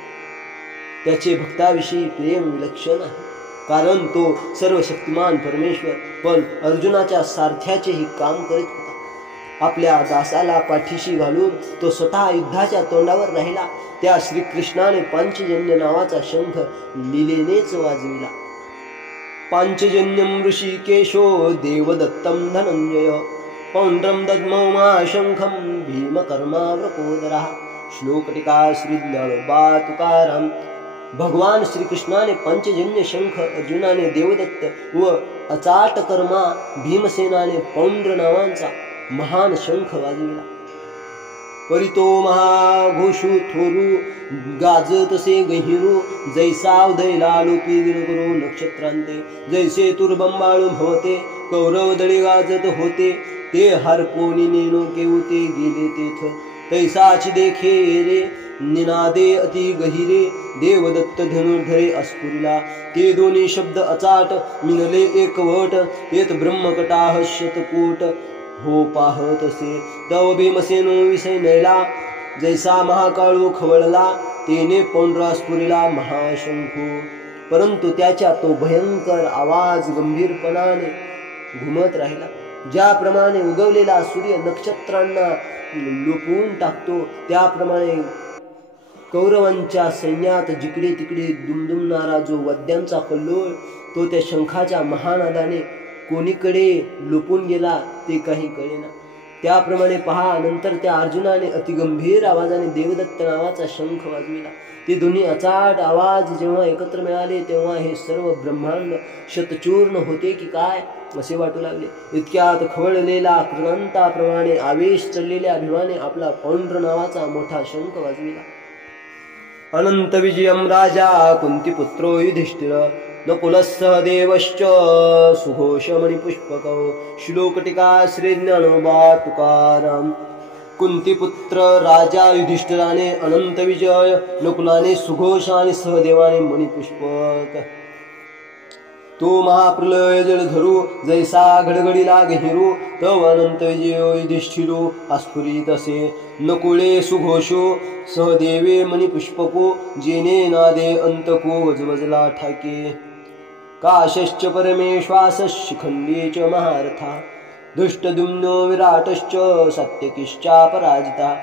त्याचे भक्ताविषयी प्रेम विलक्षण आहे, कारण तो सर्व शक्तिमान परमेश्वर पण अर्जुनाच्या सारथ्याचेही काम करीत होता. आपल्या दासाला पाठीशी घालून तो स्वतः युद्धाच्या तोंडावर राहिला. त्या श्रीकृष्णाने पांचजन्य नावाचा शंख लीलेनेच वाजविला. पांचजन्यम ऋषिकेशो देवदत्तम धनंजय, पौंड्रम दद्मौ महाशंखम भीमकर्मावृकोदरः. श्लोकटिका श्रीज्ञानोबा तुकाराम. भगवान श्रीकृष्णाने पंचजन्य शंख, अर्जुनाने देवदत्त व अचाटकर्मा भीमसेनाने पौंड्र नावांचा महान शंख वाजविला. परितो महाघोषू थोरू गाजतसे गहिरू, जैसा उदय लालूपी दिनकरो नक्षत्रांते, जैसे तुरबंबाळू भवते कौरव दळी गाजत होते, ते हरपोनी नेनो केवते गेले तेथ, तैसाची देखे रे निनादे अति गहिरे, देवदत्त धनुर्धरे अस्फुरिला, ते दोन्ही शब्द अचाट मिनले एकवट, तेत ब्रह्मकटाह शतकोट हो पाहत असे, तव भीमसेनो विषय नैला, जैसा महाकाळू खवळला, तेने पौंड्रा स्फुरिला महाशंखू. परंतु त्याच्या तो भयंकर आवाज गंभीरपणाने घुमत राहिला. ज्याप्रमाणे उगवलेला सूर्य नक्षत्रांना लुपवून टाकतो, त्याप्रमाणे कौरवांच्या सैन्यात जिकडे तिकडे दुमदुमणारा जो वाद्यांचा कल्लोळ तो त्या शंखाच्या महानादाने कोणीकडे लुपून गेला ते काही कळेना. त्याप्रमाणे पहा, नंतर त्या अर्जुनाने अतिगंभीर आवाजाने देवदत्त नावाचा शंख वाजविला. ते दोन्ही अचाट आवाज जेव्हा एकत्र मिळाले तेव्हा हे सर्व ब्रह्मांड शतचूर्ण होते की काय असे वाटू लागले. इतक्यात खवळलेला कृतांताप्रमाणे आवेश चढलेल्या भीमाने आपला पौंड्र नावाचा मोठा शंख वाजविला. अनंत विजयम राजा कुंतीपुत्रो युधिष्ठिर, नकुलः देवश्च सुघोषमणिपुष्पकौ। श्लोकटीका श्री ज्ञानोबा तुकाराम। कुंतीपुत्र राजा युधिष्ठिराने अनंत विजय, नकुलाने सुघोष आणि सहदेवाने मणिपुष्पक। तो महाप्रलय जल धरू, जैसा घडघडीला गहिरू, तव अनंत विजय युधिष्ठिरो आस्फुरित असे। नकुळे सुघोषो सहदेवे मणिपुष्पको, जेने नादे अंतको गजबजला ठाके। काशश्च परमेश्वास शिखंडी च महारथा, धृष्टद्युम्नो विराटश्च सात्यकीश्चापराजिता।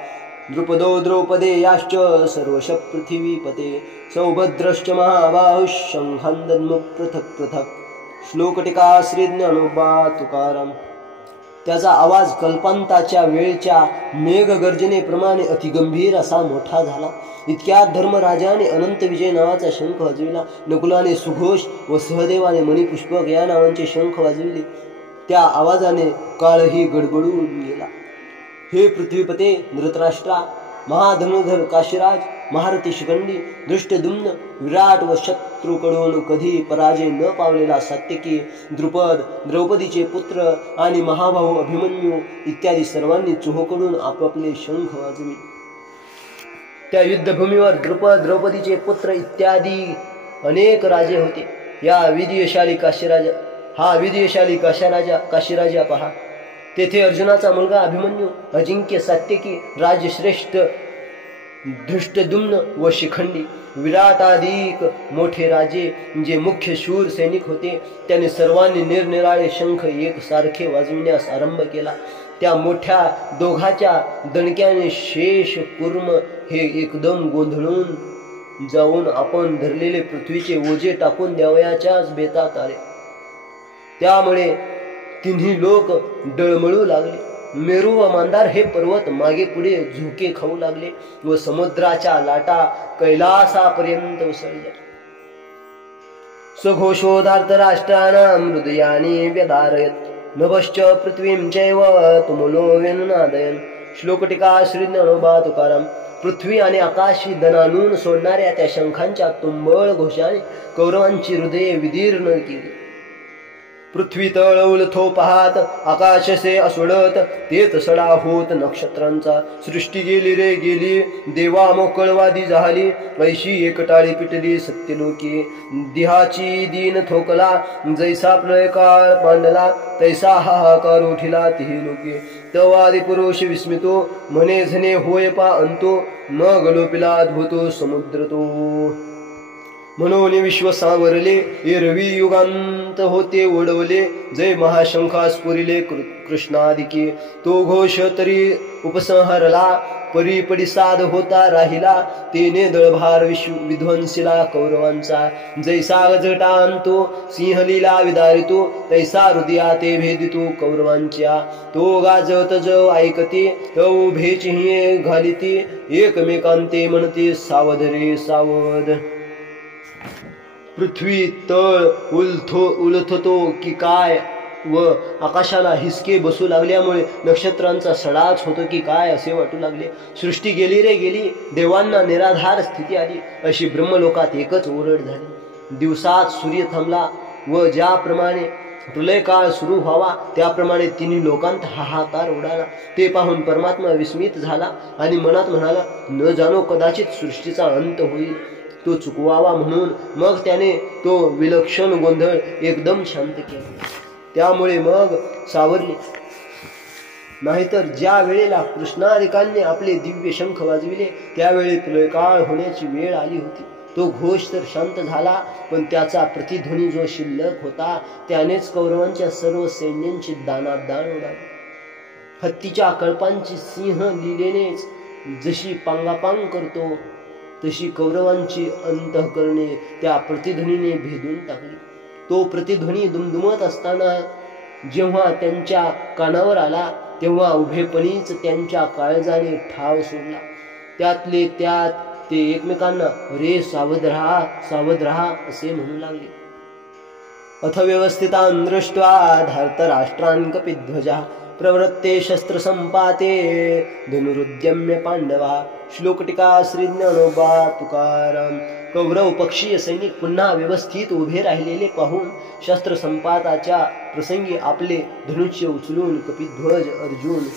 द्रुपदो द्रौपदेयाश्च सर्वश पृथिवीपते, सौभद्रश्च महाबाहुः शंखान् दद्म पृथक् पृथक्। श्लोकटीका श्री ज्ञानोबा तुकाराम। त्याचा आवाज कल्पांताच्या वेळच्या मेघगर्जनेप्रमाणे अतिगंभीर असा मोठा झाला। इतक्यात धर्मराजाने अनंत विजय नावाचा शंख वाजविला। नकुलाने सुघोष व सहदेवाने मणिपुष्पक या नावांचे शंख वाजविले। त्या आवाजाने काळही गडबडून गेला। हे पृथ्वीपते धृतराष्ट्रा, महाधनुधर काशीराज, महारथी शिखंडी, दृष्टद्युम्न, विराट व शत्रूकडून कधी पराजय न पावलेला सात्यकी, द्रुपद, द्रौपदीचे पुत्र आणि महाभाऊ अभिमन्यू इत्यादी सर्वांनी चोहोकडून आपापले शंख वाजविले। त्या युद्धभूमीवर द्रुपद, द्रौपदीचे पुत्र इत्यादी अनेक राजे होते। हा विजयशाली काशीराजा पहा। तेथे अर्जुनाचा मुलगा अभिमन्यू, अजिंक्य सात्यकी, राजश्रेष्ठ धृष्टद्युम्न व शिखंडी, विराटाधिक मोठे राजे जे मुख्य शूर सैनिक होते, त्यांनी सर्वांनी निरनिराळे शंख एक सारखे वाजविण्यास आरंभ केला। त्या मोठ्या दोघाच्या दणक्याने शेष कुर्म हे एकदम गोंधळून जाऊन आपण धरलेले पृथ्वीचे ओझे टाकून द्यावयाच्याच बेतात आले। त्यामुळे तिन्ही लोक डळमळू लागले। मेरू व मांदार हे पर्वत मागे पुढे झोके खाऊ लागले व समुद्राच्या लाटा कैलासापर्यंत उसळल्या। सघोषोधार्तराष्ट्राणां हृदयानि व्यदारयत्, नभश्च पृथ्वीं चैव तुमुलो व्यनुनादयन्। श्लोकटीका श्री ज्ञानोबा तुकाराम। पृथ्वी आणि आकाश दणानून सोडणाऱ्या त्या शंखांच्या तुंबळ घोषाने कौरवांची हृदये विदीर्ण केली। पृथ्वी तळ उलथो पाहात, आकाशसे असोडत, तेच सडा होत नक्षत्रांचा। सृष्टी गेली रे गेली, देवा मोकळवादी झाली, ऐशी एकटाळी पिटली सत्यलोकी। दिहाची दीन थोकला, जैसा प्रलय काळ पांडला, तैसा हाहाकार उठिला तिही लोके। तवादी पुरुष विस्मितो, म्हणे झने होय पा अंतो, मग लोपिला अद्भुतो समुद्र तो। म्हणून विश्व सावरले, एरवी युगांत होते ओढवले, जय महाशंखा स्फुरिले कृष्णादिके। तो घोष तरी उपसंहरला, परी पडिसाद होता राहिला, तेने दळभार विध्वंसिला कौरवांचा। जैसा गजटांतो सिंहलीला विदारितो, तैसा हृदया ते भेदितो कौरवांच्या। तो गाजत जो ऐकते, तो उभे चिहे घालिते, एकमेकांते म्हणते सावध रे सावध। पृथ्वी तळ उलथतो की काय व आकाशाला हिसके बसू लागल्यामुळे नक्षत्रांचा सडाच होतो की काय असे वाटू लागले। सृष्टी गेली रे गेली, देवांना निराधार स्थिती आली, अशी ब्रह्मलोकात एकच ओरड झाली। दिवसात सूर्य थांबला व ज्याप्रमाणे प्रलय काळ सुरू व्हावा त्याप्रमाणे तिन्ही लोकांत हाहाकार उडाला। ते पाहून परमात्मा विस्मित झाला आणि मनात म्हणाला, न जाणो कदाचित सृष्टीचा अंत होईल, तो चुकवावा म्हणून मग त्याने तो विलक्षण गोंधळ एकदम शांत केला। त्यामुळे मग सावरले। नाहीतर ज्या वेळेला कृष्णाधिकांनी आपले दिव्य शंख वाजविले त्यावेळी प्रलयकाळ होण्याची वेळ आली होती। तो घोष तर शांत झाला, पण त्याचा प्रतिध्वनी जो शिल्लक होता त्यानेच कौरवांच्या सर्व सैन्यांची दानादान उडाली। हत्तीच्या कळपांची सिंह लीलेनेच जशी पांगापांग करतो तशी कौरवांची अंतःकरणे त्या प्रतिध्वनीने भेदून टाकली। तो प्रतिध्वनी दुमदुमत असताना जेव्हा त्यांच्या कानावर आला तेव्हा उभेपणीच त्यांच्या काळजाने ठाव सोडला। त्यातले त्यात ते एकमेकांना रे सावध रहा असे म्हणू लागले। अथ व्यवस्थितान् दृष्ट्वा धार्तराष्ट्रान् कपिध्वजः प्रवृत्ते शस्त्रसम्पाते धनुरुद्यम्य पांडवा। श्लोकटिका श्री ज्ञानोबा तुकाराम। कौरव पक्षीय सैनिक पुन्हा व्यवस्थित उभे राहिलेले पाहून शस्त्रसंपाताच्या प्रसंगी आपले धनुष्य उचलून कपिध्वज अर्जुन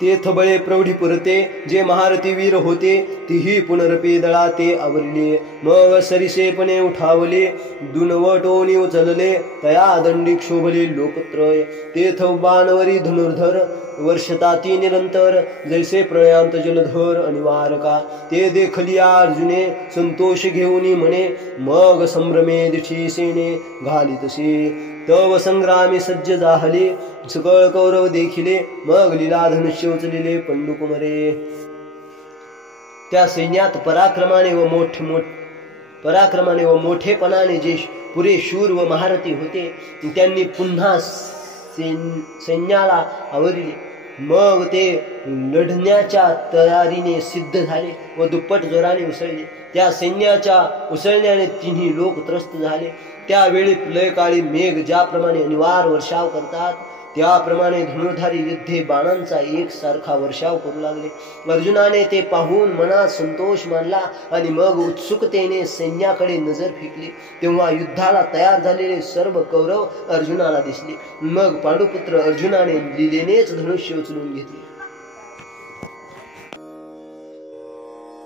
ते थबळे प्रौढी पुरते जे महारथी वीर होते तीही पुनरपी दळा ते आवरले। मग सरिसेपणे उठावले दुनवटोनी उचलले तया दंडी क्षोभले लोकत्रय। तेथ बाणवरी धनुर्धर वर्षताती निरंतर जैसे प्रळयांत जलधर अनिवारका। ते देखलिया अर्जुने संतोष घेऊनी म्हणे मग संभ्रमे दिठी सेने घालितसे। तव संग्रामी सज्ज जाहले सकळ कौरव देखिले मग लीला धनुष्य उचलिले पंडुकुमरे। त्या सैन्यात पराक्रमाने व मोठेपणाने जे पुरे शूर व महारथी होते त्यांनी पुन्हा सैन्याला आवरले। मग ते लढण्याच्या तयारीने सिद्ध झाले व दुप्पट जोराने उसळले। त्या सैन्याच्या उसळण्याने तिन्ही लोक त्रस्त झाले। त्यावेळी प्रलयकाळी मेघ ज्याप्रमाणे अनिवार वर्षाव करतात त्याप्रमाणे धनुर्धारी युद्धे बाणांचा एकसारखा वर्षाव करू लागले। अर्जुनाने ते पाहून मनात संतोष मानला आणि मग उत्सुकतेने सैन्याकडे नजर फेकली। तेव्हा युद्धाला तयार झालेले सर्व कौरव अर्जुनाला दिसले। मग पांडुपुत्र अर्जुनाने लीलेनेच धनुष्य उचलून घेतले।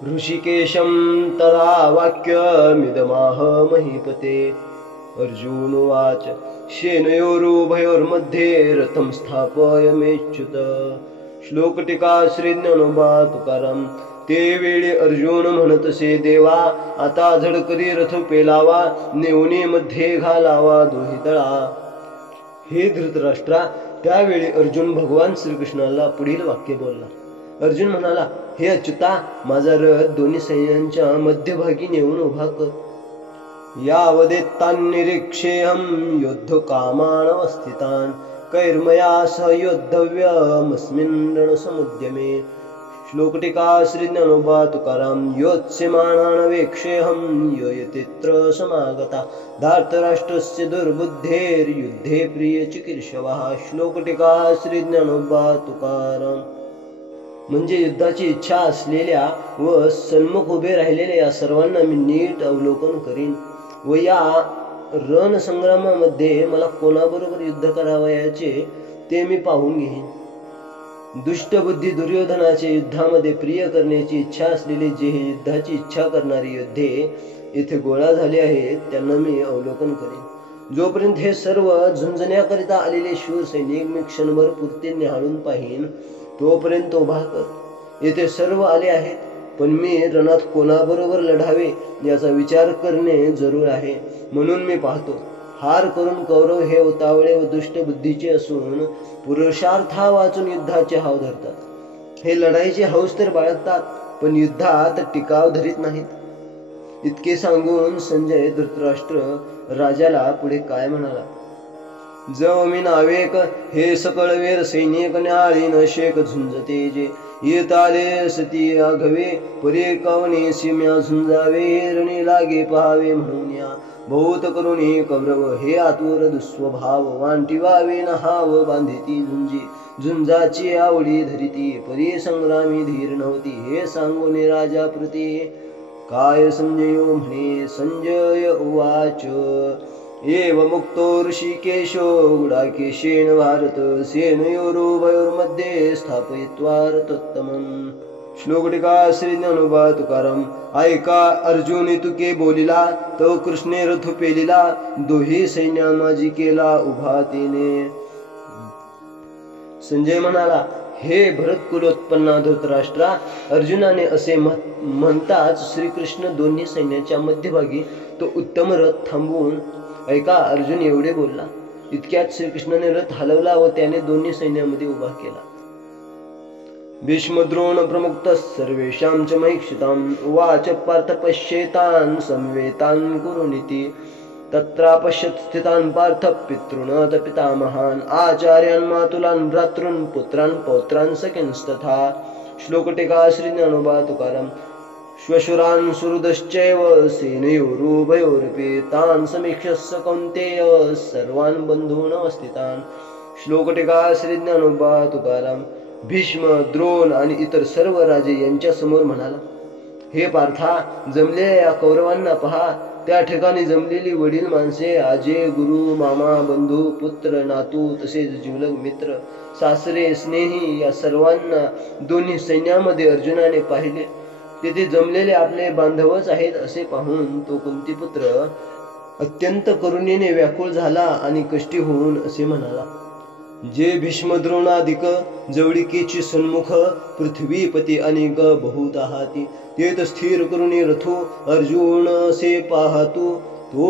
ऋषिकेशं तदा वाक्यमिदमाह महीपते। अर्जुन उवाच शेनयोरुभयोर्मध्ये रथं स्थापयमेच्युत। श्लोकटिका श्री ज्ञानोबा तुकाराम। ते वेळी अर्जुन म्हणतसे देवा आता झडकरी रथ पेलावा नेऊनी मध्ये घालावा दोही तळा। हे धृतराष्ट्रा त्यावेळी अर्जुन भगवान श्रीकृष्णाला पुढील वाक्य बोलला। अर्जुन म्हणाला हे अच्युता माझा रथ दोन्ही सैन्यांच्या मध्यभागी नेऊन उभा कर। यावदेतान्निरीक्षेऽहं युद्धकामानवस्थितान् कैर्मया सह योद्धव्यमस्मिन् रणसमुद्यमे। श्लोकटिका श्री ज्ञानोबा तुकाराम। योत्स्यमानानवेक्षेऽहं योयतित्र समागता धार्तराष्ट्रस्य दुर्बुद्धेर्युद्धे प्रियचिकीर्षवः। श्लोकटिका श्री ज्ञानोबा तुकाराम। म्हणजे युद्धाची इच्छा असलेल्या व सन्मुख उभे राहिलेल्या या सर्वांना मी नीट अवलोकन करीन व या रणसंग्रामामध्ये मला कोणाबरोबर युद्ध करावयाचे ते मी पाहून घेईन। दुष्टबुद्धी दुर्योधनाचे युद्धामध्ये प्रिय करण्याची इच्छा असलेले जे हे युद्धाची इच्छा करणारे योद्धे येथे गोळा झाले आहेत त्यांना मी अवलोकन करीन। जोपर्यंत हे सर्व झुंजण्याकरिता आलेले शूर सैनिक मी क्षणभर पुरते निहाळून पाहिन तोपर्यंत उभा कर। येथे सर्व आले आहेत पण मी रणात कोणाबरोबर लढावे याचा विचार करणे जरूर आहे म्हणून मी पाहतो। हार करून कौरव हे उतावळे व दुष्ट बुद्धीचे असून पुरुषार्था वाचून युद्धाचे हाव धरतात। हे लढाईचे हौस तर बाळगतात पण युद्धात टिकाव धरीत नाहीत। इतके सांगून संजय धृतराष्ट्र राजाला पुढे काय म्हणाला। जवमिन आवेक हे सकळवेर सैनिक न्याळीन शेक झुंजते जे येताले सती आघवे परे कवने सीम्या झुंजावे रणे लागे पहावे म्हणून या बहुत करुणी कौरव हे आतुर दुस्वभाव वांटी वावे न हाव बांधिती झुंजी झुंजाची आवडी धरिती परी संग्रामी धीर नव्हती हे सांगून राजा प्रती काय संजयो म्हणे। संजय उवाच एव मुक्तो ऋषिकेशो गुडाकेशेन भारत सेनयोरुभयोर्मध्ये स्थापयित्वा रथोत्तमम्। श्लोकटिका श्री ज्ञानोबा तुकाराम। ऐका अर्जुनी तुके बोलिला तो कृष्णे रथ पेलिला दोही सैन्या माझी केला उभा तिने। संजय म्हणाला हे भरत कुलोत्पन्ना धृतराष्ट्रा अर्जुनाने असे म्हणताच श्रीकृष्ण दोन्ही सैन्याच्या मध्यभागी तो उत्तम रथ थांबवून ऐका अर्जुन एवढे बोलला। इतक्यात श्रीकृष्णाने रथ हलवला व त्याने दोन्ही सैन्यामध्ये उभा केला। भीष्म द्रोण प्रमुक्त सर्वेषां च महीक्षिताम् उवाच पार्थ पश्येतान् समवेतान् कुरुनिति तत्रापश्यत् स्थितान् पार्थ पितॄन् पितामहान् आचार्यान् मातुलान् भ्रातॄन् पुत्रान् पौत्रान् सखींस्तथा। श्लोकटिका श्री ज्ञानोबा तुकाराम। श्वशुरान् सुहृदश्चैव सेनयोरुभयोरपि तान् समीक्ष्य कौन्तेय सर्वान् बन्धून् अवस्थितान्. श्लोक टीका श्री ज्ञानोबा तुकाराम. भीष्म, द्रोण आणि इतर सर्व राजे यांच्या समोर म्हणाला, हे पार्था, जमलेल्या या कौरवांना पहा. त्या ठिकाणी जमलेली वडील माणसे, आजे, गुरु, मामा, बंधू, पुत्र, नातू, तसेच जिवलग मित्र, सासरे, स्नेही या सर्वांना दोन्ही सैन्यामध्ये अर्जुनाने पाहिले. तेथे जमलेले आपले बांधवच आहेत असे पाहून तो कुंतीपुत्र अत्यंत करुणेने व्याकुळ झाला आणि कष्टी होऊन असे म्हणाला, जे भीष्मद्रोणादिक जवळिकेची सन्मुख पृथ्वीपती अनेक बहुत आहाती, तेत स्थिर करुणी रथो अर्जुन से पाहतो, तो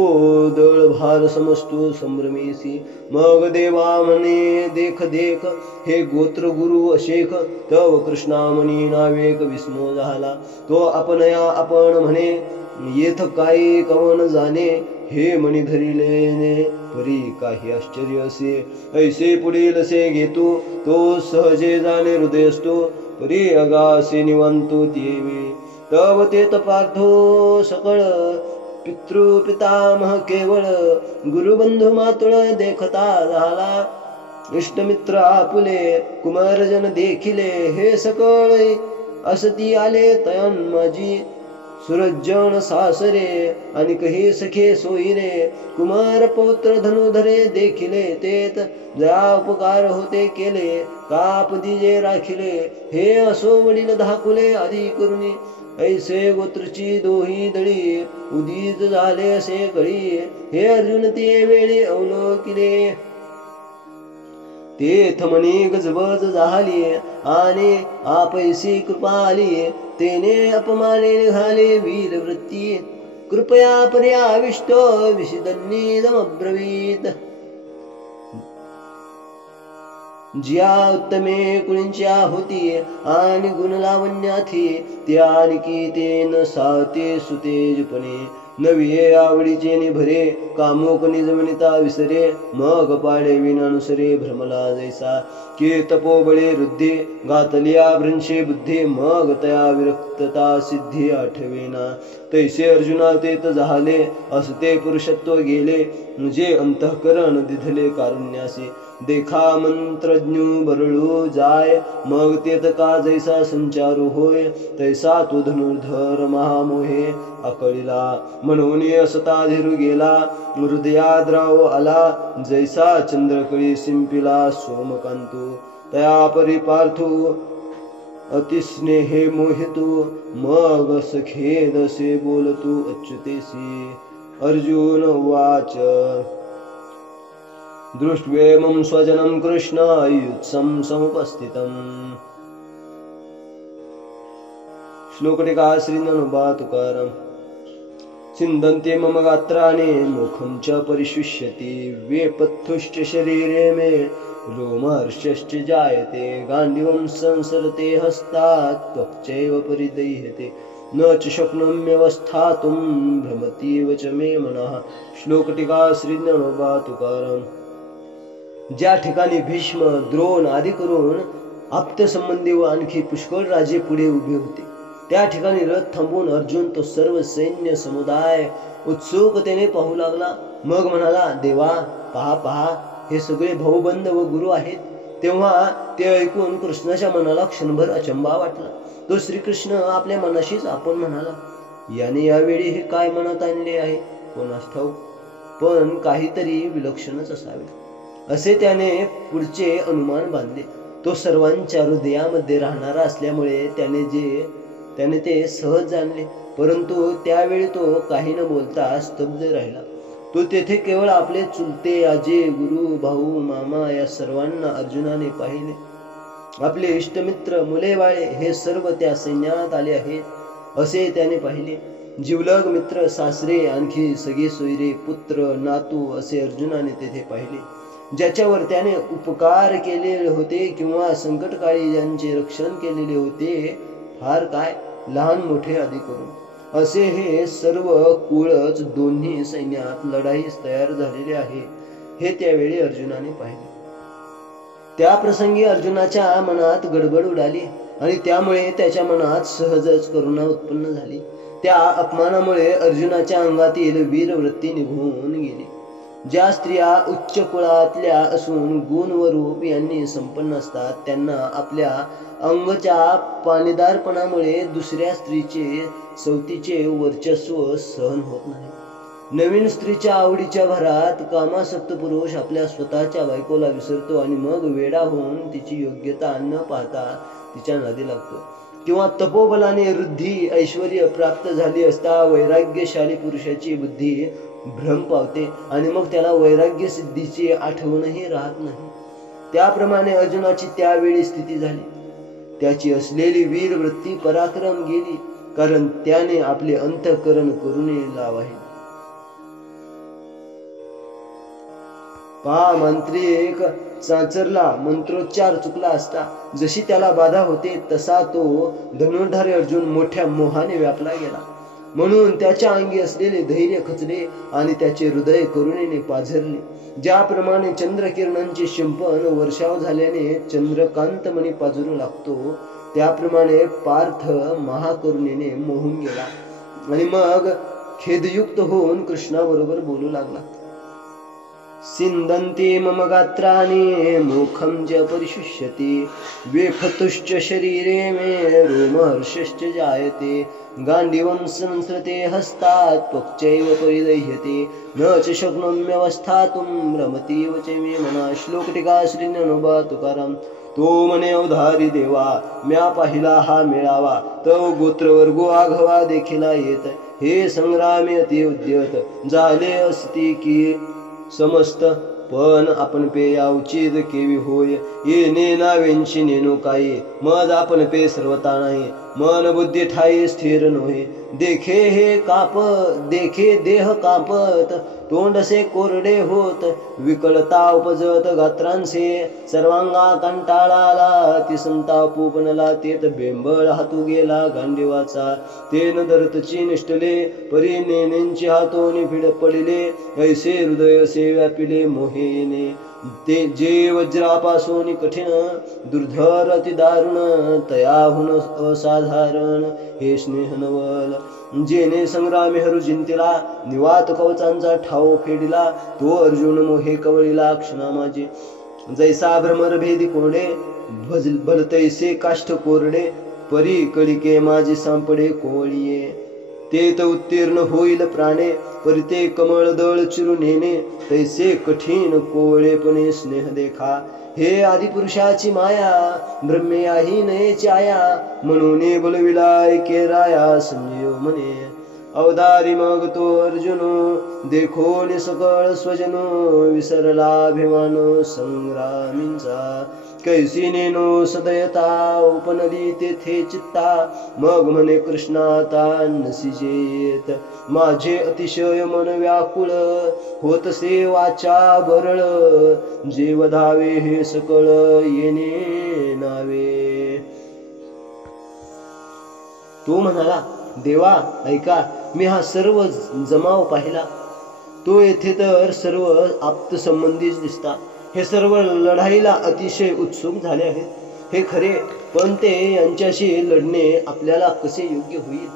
दळ भार समजतो संभ्रमेसी. मग देवा म्हणे, देख देख हे गोत्र गुरु अशेख, तव कृष्णा म्हणी नावेक विस्मो झाला. तो आपणया आपण म्हणे, येथ काही कवन जाणे, हे मणी धरिलेने परी काही आश्चर्य असे. ऐसे पुढील असे घेतो, तो सहजे जाणे हृदय असतो, परी अगासे निवांतो तेवे. तव तेत पार्थो सकळ पितृपितामह केवळ, गुरुबंधू मातुळ देखता झाला. इष्टमित्र आपुले कुमारजन देखिले, हे सकळ असती आले तयान माझी. सुरजन सासरे आणि कही सखे सोयीरे, कुमार पौत्र धनुधरे देखिले तेत. ज्या उपकार होते केले, काप दिजे राखिले, हे असो वडील धाकुले आधी करुणी. ऐसे गोत्रची दोही दळी, उदित झाले असे कळी, हे अर्जुन ते वेळी अवलोकिले. तेथ म्हणी गजबज झाली आणि आपैसी कृपा आली, तेने अपमाने निघाले वीर वृत्ती. कृपया पर्याविष्ट विषिदन्निदमब्रवीत. ज्या उत्तमे कुळींच्या होती आणि गुणलावण्याथी, त्या आणखी तेन साते सुतेजपणे. नविये आवडीचे निभरे, कामोक निजवनिता विसरे, मग पाडे विनानुसरे भ्रमला जैसा. के तपोबळे रुद्धे घातलिया भ्रंशे बुद्धी, मग तया विरक्तता सिद्धी आठवेना. तैसे अर्जुना तेत झाले, असते पुरुषत्व गेले, जे अंतःकरण दिधले कारुण्यासी. देखा मंत्रज्ञू बरळू जाय, मग तेत का जैसा संचारू होय, तैसा तो धनुर्धर महामोहे आकळिला. म्हणून असता धीरू गेला, हृदयाद्राव आला, जैसा चंद्रकळी शिंपिला सोमकांतू. तया परिपार्थू अतिस्नेहे मोहितू, मग सखेदसे बोलतू अच्युतेसी. अर्जुन उवाच, दृष्ट्वेमं स्वजनं कृष्ण युत्सं समुपस्थितम्. श्लोक टीका श्री ज्ञानोबा तुकाराम. छिन्दन्ते मम गात्राणि मुखं च परिशुष्यति, वेपथुश्च शरीरे मे रोमहर्षश्च जायते. गाण्डीवं संसरते हस्तात् त्वक्चैव परिदह्यते, न च शक्नोम्यवस्थातुं भ्रमतीव च मे मनः. श्लोक टीका श्री ज्ञानोबा तुकाराम. ज्या ठिकाणी भीष्म, द्रोण आदी करून आप्तसंबंधी व आणखी पुष्कळ राजे पुढे उभे होते, त्या ठिकाणी रथ थांबून अर्जुन तो सर्व सैन्य समुदाय उत्सुकतेने पाहू लागला. मग म्हणाला, देवा पहा पहा, हे सगळे भाऊबंद व गुरु आहेत. तेव्हा ते ऐकून कृष्णाच्या मनाला क्षणभर अचंबा वाटला. तो श्रीकृष्ण आपल्या मनाशीच आपण म्हणाला, याने यावेळी हे काय मनात आणले आहे कोणास ठाऊक, पण काहीतरी विलक्षणच असावे असे त्याने पुढचे अनुमान बांधले. तो सर्वांच्या हृदयामध्ये राहणारा असल्यामुळे त्याने ते सहज जाणले. परंतु त्यावेळी तो काही न बोलता स्तब्ध राहिला. तो तेथे केवळ आपले चुलते, आजे, गुरु, भाऊ, मामा या सर्वांना अर्जुनाने पाहिले. आपले इष्टमित्र, मुले बाळे हे सर्व त्या सैन्यात आले आहेत असे त्याने पाहिले. जिवलग मित्र, सासरे, आणखी सगळे सोयरे, पुत्र, नातू असे अर्जुनाने तेथे पाहिले. ज्याच्यावर त्याने उपकार केलेले होते किंवा संकटकाळी ज्यांचे रक्षण केलेले होते, फार काय लहान मोठे आदी करून असे हे सर्व कुळच दोन्ही सैन्यात लढाईस तयार झालेले आहे हे त्यावेळी अर्जुनाने पाहिले. त्या प्रसंगी अर्जुनाच्या मनात गडबड उडाली. आणि त्यामुळे त्याच्या मनात सहजच करुणा उत्पन्न झाली. त्या अपमानामुळे अर्जुनाच्या अंगातील वीरवृत्ती निघून गेली. ज्या स्त्रिया उच्च कुळातल्या असून गुण व रूप यांनी संपन्न असतात त्यांना आपल्या अंगच्या पाणीदारपणामुळे दुसऱ्या स्त्रीचे सवतीचे वर्चस्व सहन होत नाही. नवीन स्त्रीच्या आवडीच्या भरात कामासक्त पुरुष आपल्या स्वतःच्या बायकोला विसरतो आणि मग वेडा होऊन तिची योग्यता न पाहता तिच्या नादी लागतो. किंवा तपोबलाने वृद्धी ऐश्वर्य प्राप्त झाली असता वैराग्यशाली पुरुषाची बुद्धी भ्रम पावते आणि मग त्याला वैराग्य सिद्धीची आठवणही राहत नाही. त्याप्रमाणे अर्जुनाची त्यावेळी स्थिती झाली. त्याची असलेली वीर वृत्ती पराक्रम गेली, कारण त्याने आपले अंतःकरण करुणे लावाहे. पहा, मांत्रिक चांचरला मंत्रोच्चार चुकला असता जशी त्याला बाधा होते तसा तो धनुर्धारी अर्जुन मोठ्या मोहाने व्यापला गेला. म्हणून त्याच्या अंगी असलेले धैर्य खचले आणि त्याचे हृदय करुणेने पाझरले. ज्याप्रमाणे चंद्रकिरणांचे शिंपण वर्षाव झाल्याने चंद्रकांतमणी पाझरू लागतो त्याप्रमाणे पार्थ महाकरुणेने मोहून गेला आणि मग खेदयुक्त होऊन कृष्णाबरोबर बोलू लागला. सिंदन्ति मम गात्राणि मुखं च परिशुष्यति वेफतुश्च शरीरे मे रोमहर्षश्च जायते गाण्डीवं संसृते हस्तात् त्वक्चैव परिदह्यते न च शक्नोम्यवस्थातुं रमतीव च मे मना. श्लोक टीका श्री ज्ञानोबा तुकाराम. तो म्हणे, अवधारी देवा, म्या पाहिला हा मेळावा, तव गोत्रवर्गो आघवा देखिला येत. हे संग्रामे अति उद्यत झाले असती की समस्त, पण आपण पे यावचीद केवी होय. येणे नावेंची नेनो काही, मज आपण पे सर्वता नाही. मन बुद्धी ठाई स्थिर नोहे, देखे देह कापत, तोंडसे कोरडे होत, विकलता उपजत गात्रांसे, सर्वांगा कंटाळाला, ती संतापू बनला, तेत बेंबळ हातू गेला गांडीवाचा. तेन दरतची निष्ठले, परी नेनेंची हातोनी फिड पडिले, ऐसे हृदय असे व्यापिले मोहेने. ते जे वज्रापासून कठीण, दुर्धर अति दारुण, तयाहुन असाधारण, हे स्नेह नवल. जेने संग्रामे हरू जिंतिला, निवात कवचांचा ठाव फेडिला, तो अर्जुन मोहे कवळीला क्षणा माझे. जैसा भ्रमर भेदी कोरडे, भलतैसे काष्ठ कोरडे, परी कळिके माझे सांपडे कोळिये. तेत उत्तीर्ण होईल प्राणे, परिते कमळ दळ चिरू नेणे, तैसे कठीण कोवळेपणे स्नेह देखा. हे आदिपुरुषाची माया, ब्रह्मेयाही नयेची आया, म्हणून बोलविला ऐके राया संजीव म्हणे. अवधारी मग तो अर्जुनो, देखोन सकळ स्वजनो, विसरला अभिमान संग्रामींचा. कैसी नेनो सदयता, उपनली तेथे चित्ता, मग म्हणे कृष्णाता नसिजेत. माझे अतिशय मन व्याकुळ, होतसे वाचा बरळ, जे वधावे हे सकळ येणे नावे. तो म्हणाला, देवा ऐका, मी हा सर्व जमाव पाहिला. तो येथे तर सर्व आप्त संबंधीच दिसता. हे सर्व लढाईला अतिशय उत्सुक झाले आहेत, हे खरे, पण ते यांच्याशी लढणे आपल्याला कसे योग्य होईल.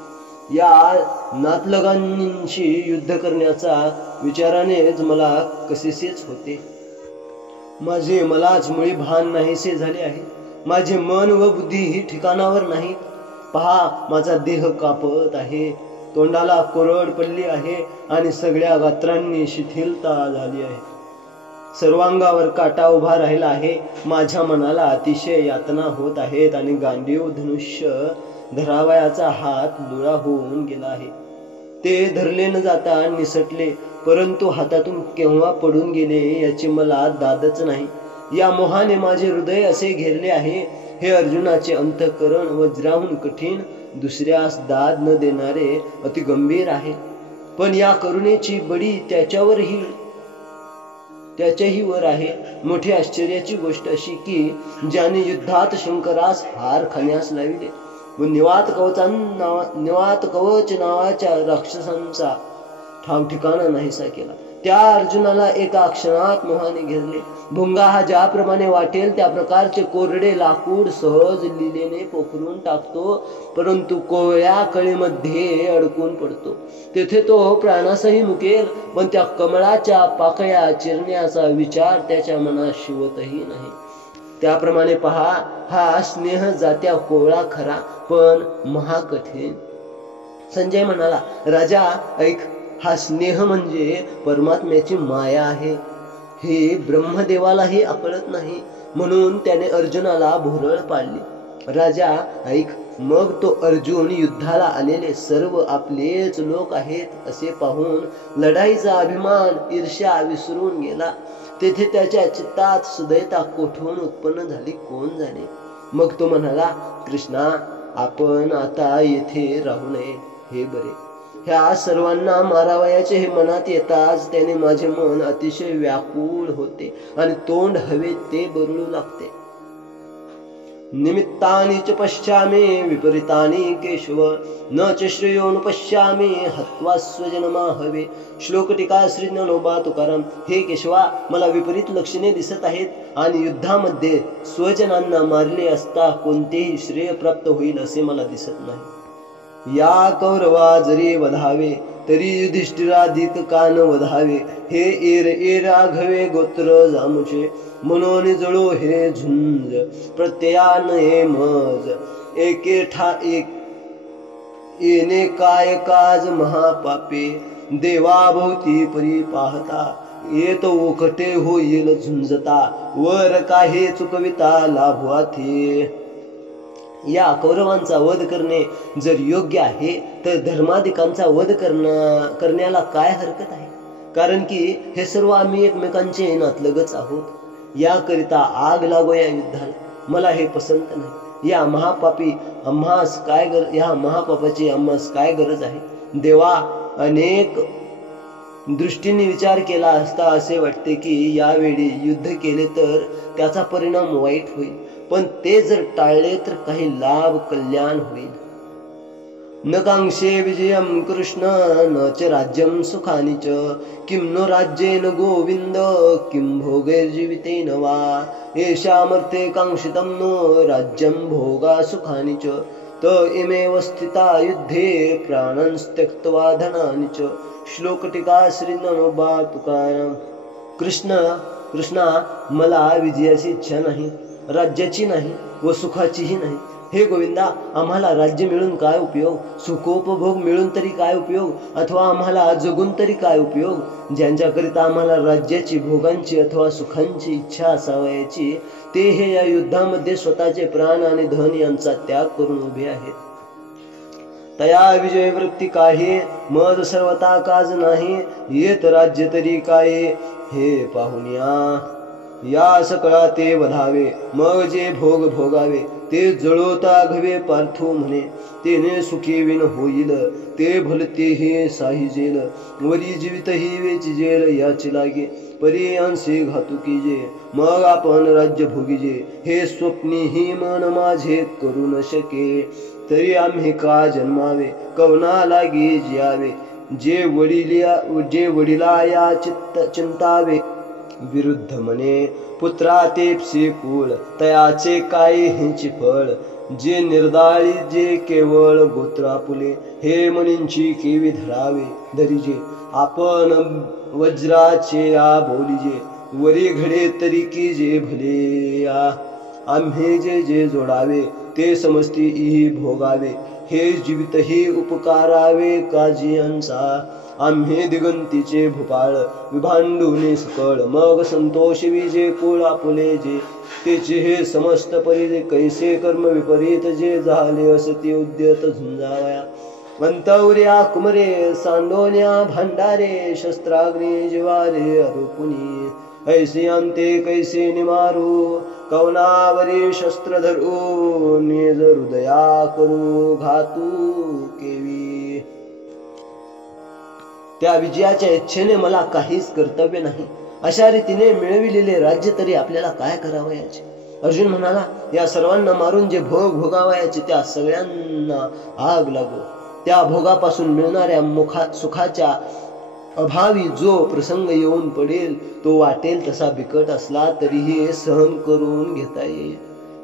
या नातलगांशी युद्ध करण्याचा विचारानेच मला कसेसेच होते. मलाच मुळी भान नाहीसे झाले आहे. माझे मन व बुद्धी ही ठिकाणावर नाहीत. पहा, माझा देह कापत आहे, तोंडाला कोरड पडली आहे आणि सगळ्या गात्रांनी शिथिलता झाली आहे. सर्वांगावर काटा उभा राहिला आहे. माझ्या मनाला अतिशय यातना होत आहेत आणि गांडीव धनुष्य धरावयाचा हात लुळा होऊन गेला आहे. ते धरले न जाता निसटले, परंतु हातातून केव्हा पडून गेले याची मला दादच नाही. या मोहाने माझे हृदय असे घेरले आहे. हे अर्जुनाचे अंतःकरण वज्राहून कठीण, दुसऱ्यास दाद न देणारे अति गंभीर आहे. पण या करुणेची बडी त्याच्याही वर आहे. मोठी आश्चर्याची गोष्ट अशी की ज्याने युद्धात शंकरास हार खाण्यास लाविले व निवात कवच नावाच्या राक्षसांचा ठाव ठिकाणा नाहीसा केला. त्या अर्जुनाला एका क्षणात मोहाने घेरले. भुंगा हा ज्याप्रमाणे वाटेल त्या प्रकारचे कोरडे लाकूड सहज लिलेने पोखरून टाकतो, परंतु कोवळ्या कळीमध्ये अडकून पडतो. तेथे तो प्राणासही मुकेल, पण त्या कमळाच्या पाकळ्या चिरण्याचा विचार त्याच्या मनात शिवतही नाही. त्याप्रमाणे पहा, हा स्नेह जात्या कोवळा खरा, पण महाकठीण. संजय म्हणाला, राजा ऐक, हा स्नेह म्हणजे परमात्म्याची माया आहे. हे ब्रह्मदेवालाही आकळत नाही, म्हणून त्याने अर्जुनाला भुरळ पाडली. राजा ऐक, मग तो अर्जुन युद्धाला आलेले सर्व आपलेच लोक आहेत असे पाहून लढाईचा अभिमान ईर्ष्या विसरून गेला. तेथे त्याच्या चित्तात सुदैता कोठून उत्पन्न झाली कोण जाणे. मग तो म्हणाला, कृष्णा, आपण आता येथे राहू नये हे बरे. ह्या सर्वांना मारावयाचे हे मनात येताच त्याने माझे मन अतिशय व्याकुळ होते आणि तोंड हवे ते बरळू लागते. निमित्तानि च पश्यामि विपरीतानि केशव, न च श्रेयोनुपश्यामि हत्वा स्वजनमाहवे. श्लोक टीका श्री ज्ञानोबा तुकाराम. हे केशवा, मला विपरीत लक्षणे दिसत आहेत आणि युद्धामध्ये स्वजनांना मारले असता कोणतेही श्रेय प्राप्त होईल असे मला दिसत नाही. या कौरवा जरी वधावे तरी युधिष्ठिराधिक कान वधावे. हे एर राघवे गोत्र जामुचे, म्हणून जळो हे झुंज प्रत्ययान हे मज. एके ठा एक येणे काय काज महापापे, देवाभोवती परी पाहता. येत ओखटे होईल झुंजता, वर काही चुकविता लाभवाथे. या कौरवांचा वध करणे जर योग्य आहे तर धर्माधिकांचा वध करण्याला काय हरकत आहे? कारण की हे सर्व आम्ही एकमेकांचे नातलगच आहोत. याकरिता आग लागो या युद्धाला, मला हे पसंत नाही. या महापापाची आम्हास काय गरज आहे? देवा, अनेक दृष्टीने विचार केला असता असे वाटते की यावेळी युद्ध केले तर त्याचा परिणाम वाईट होईल, पण ते जर टाळले तर काही लाभ कल्याण होईल. न कांक्षे विजयम कृष्ण न च राज्यम सुखानि च, किं नो राज्येन गोविंद किं भोगैर्जीवितेन वा. येषामर्थे कांक्षितं नो राज्यम भोगा सुखानि च, त इमेव स्थिता युद्धे प्राणं त्यक्त्वा धनानि च. श्लोक टीका श्री ज्ञानोबा तुकाराम. कृष्णा, मला विजयाची इच्छा नाही, राज्याची नाही व सुखाचीही नाही. हे गोविंदा, आम्हाला राज्य मिळून काय उपयोग? सुखोपभोग मिळून तरी काय उपयोग? अथवा आम्हाला जगून तरी काय उपयोग? ज्यांच्याकरिता आम्हाला राज्याची, भोगांची अथवा सुखांची इच्छा असावयाची, ते हे या युद्धामध्ये स्वतःचे प्राण आणि धन यांचा त्याग करून उभे आहेत. तया विजय वृत्ती काही, मज सर्वता काज नाही. येत राज्य तरी काय हे पाहुनिया. या सकळा ते वधावे, मग जे भोग भोगावे ते जळोता घवे पार्थो म्हणे. तेने सुखी विन होईल ते भलतेही साहिजेल. वरी जीवित ही वेचिजेल याची लागे, परी अंशी घातुकी जे. मग आपण राज्य भोगीजे, हे स्वप्नीही मन माझे करू न शके. तरी आम्ही का जन्मावे, कवना लागी जियावे. जे वडिला या चिंतावे, विरुद्ध म्हणे पुत्रा तेपसे कुळ. तयाचे काय हिंची फळ, जे निर्दाळी जे केवळ गोत्रापुले. हे मनींची केवी धरिजे, आपण वज्राचे या बोलिजे. वरी घडे तरी की जे भले या. आम्ही जे जोडावे ते समजती ही भोगावे. हे जीवितही उपकारावे काजियांचा. आम्ही दिगंतीचे भूपाळ विभांडुने सकळ. मग संतोष विजे कुळ आपुले जे, तेचे हे समस्त परी कैसे कर्म विपरीत जे झाले असती उद्यत झुंजावया. अंतौर्या कुमरे सांडोन्या भांडारे, शस्त्राग्नी जिवारे अरुपुनी. ऐसे अंते कैसे निमारू, कवनावरी शस्त्र धरू. निज हृदया करू घातू केवी. त्या विजयाच्या इच्छेने मला काहीच कर्तव्य नाही. अशा रीतीने मिळविलेले राज्य तरी आपल्याला काय करावयाचे? अर्जुन म्हणाला, या सर्वांना मारून जे भोग भोगावयाचे त्या सगळ्यांना आग लागो. त्या भोगापासून मिळणाऱ्या सुखाच्या अभावी जो प्रसंग येऊन पडेल तो वाटेल तसा बिकट असला तरीही सहन करून घेता येईल.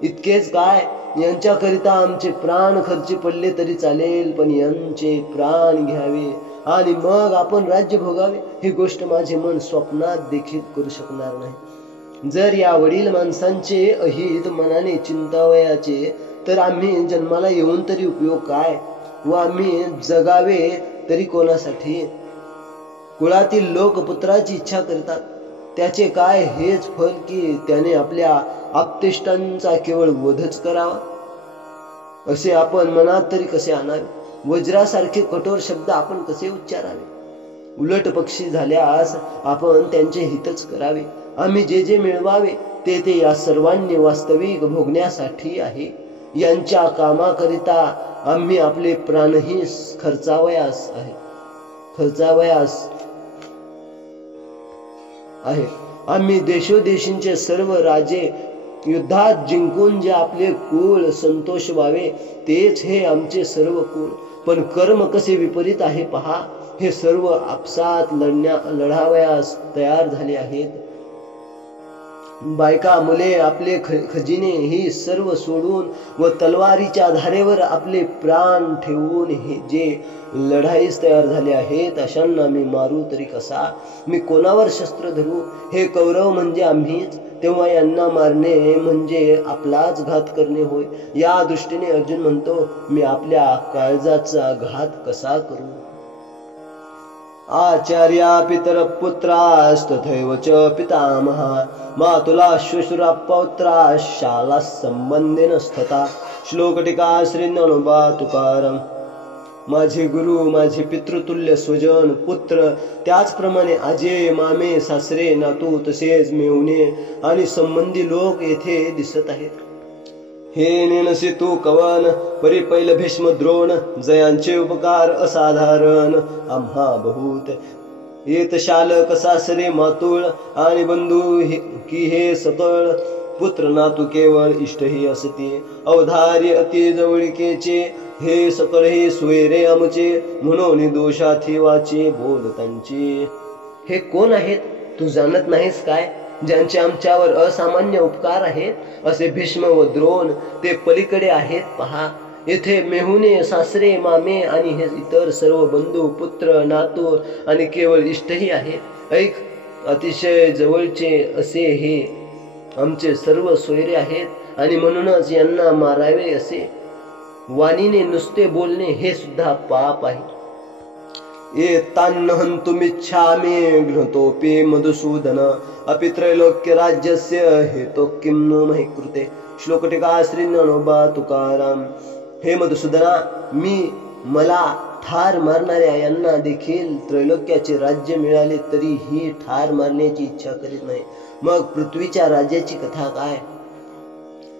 इतकेच काय, यांच्याकरिता आमचे प्राण खर्ची पडले तरी चालेल, पण यांचे प्राण घ्यावे आणि मग आपण राज्य भोगावे ही गोष्ट माझे मन स्वप्नात देखील करू शकणार नाही. जर या वडील माणसांचे अहित मनाने चिंतावयाचे तर आम्ही जन्माला येऊन तरी उपयोग काय व आम्ही जगावे तरी कोणासाठी. कुळातील लोक पुत्राची इच्छा करतात, त्याचे काय हेच फल की त्याने आपल्या आप्तेष्टांचा केवळ वधच करावा. असे आपण मनात तरी कसे आणावे, वज्रासारखे कठोर शब्द आपण कसे उच्चारावे. उलट पक्षी झाल्यास आपण त्यांचे हितच करावे. आम्ही जे जे मिळवावे ते या सर्वांनी वास्तविक भोगण्यासाठी आहे. यांच्या कामाकरिता आम्ही आपले प्राणही खर्चावयास आहे. आम्ही देशोदेशींचे सर्व राजे युद्धात जिंकून जे आपले कुळ संतोष व्हावे तेच हे आमचे सर्व कुळ. पण कर्म कसे विपरीत आहे पहा. हे सर्व आपसात लढावयास तयार झाले आहेत. बायका मुले आपले खजिने ही सर्व सोडून व तलवारीच्या धारेवर आपले प्राण ठेवून हे जे लढाईस तयार झाले आहेत अशांना मी मारू तरी कसा. मी कोणावर शस्त्र धरू. हे कौरव म्हणजे आम्हीच, तेव्हा यांना मारणे म्हणजे आपलाच घात करणे होय. या दृष्टीने अर्जुन म्हणतो, मी आपल्या काळजाचा घात कसा करू. आचार्या पितर पुत्रास्तथैव च पितामहा मातुला श्वशुरा पौत्रा शाला संबंधेन स्थता. श्लोक टीका श्री ज्ञानोबा तुकाराम. माझे गुरु, माझे पितृतुल्य स्वजन, पुत्र, त्याचप्रमाणे आजे, मामे, सासरे, नातू, तसेच मेहुणे आणि संबंधी लोक येथे दिसत आहेत. हे नेनसे तू कवन, परिपैल भीष्म द्रोण, जयांचे उपकार असाधारण आम्हा बहुत. येत शालक सासरे मातुळ आणि बंधू की हे सकळ, पुत्र नातू केवळ इष्टही असते. अवधार्य अति जवळिकेचे हे सकळ हे सोयरे आमचे, म्हणून दोषाथी वाचे बोल त्यांचे. हे कोण आहेत तू जाणत नाहीस काय, ज्यांचे आमच्यावर असामान्य उपकार आहेत. असे भीष्म व द्रोण ते पलीकडे आहेत पहा. येथे मेहुणे, सासरे, मामे आणि हे इतर सर्व बंधू, पुत्र, नातू आणि केवळ इष्टही आहेत. ऐक, अतिशय जवळचे असे हे आमचे सर्व सोयरे आहेत आणि म्हणूनच यांना मारावे असे वाणीने नुसते बोलणे हे सुद्धा पाप आहे. एतान्नहन्तुमिच्छामि घ्नतोऽपि मधुसूदन अपि त्रैलोक्य राज्यस्य हेतो किं नो महि कृते. श्लोक टीका श्री ज्ञानोबा तुकाराम. हे मधुसूदना, मला ठार मारणाऱ्या यांना देखील त्रैलोक्याचे राज्य मिळाले तरी ही ठार मारण्याची इच्छा करीत नाही. मग पृथ्वीच्या राज्याची कथा काय.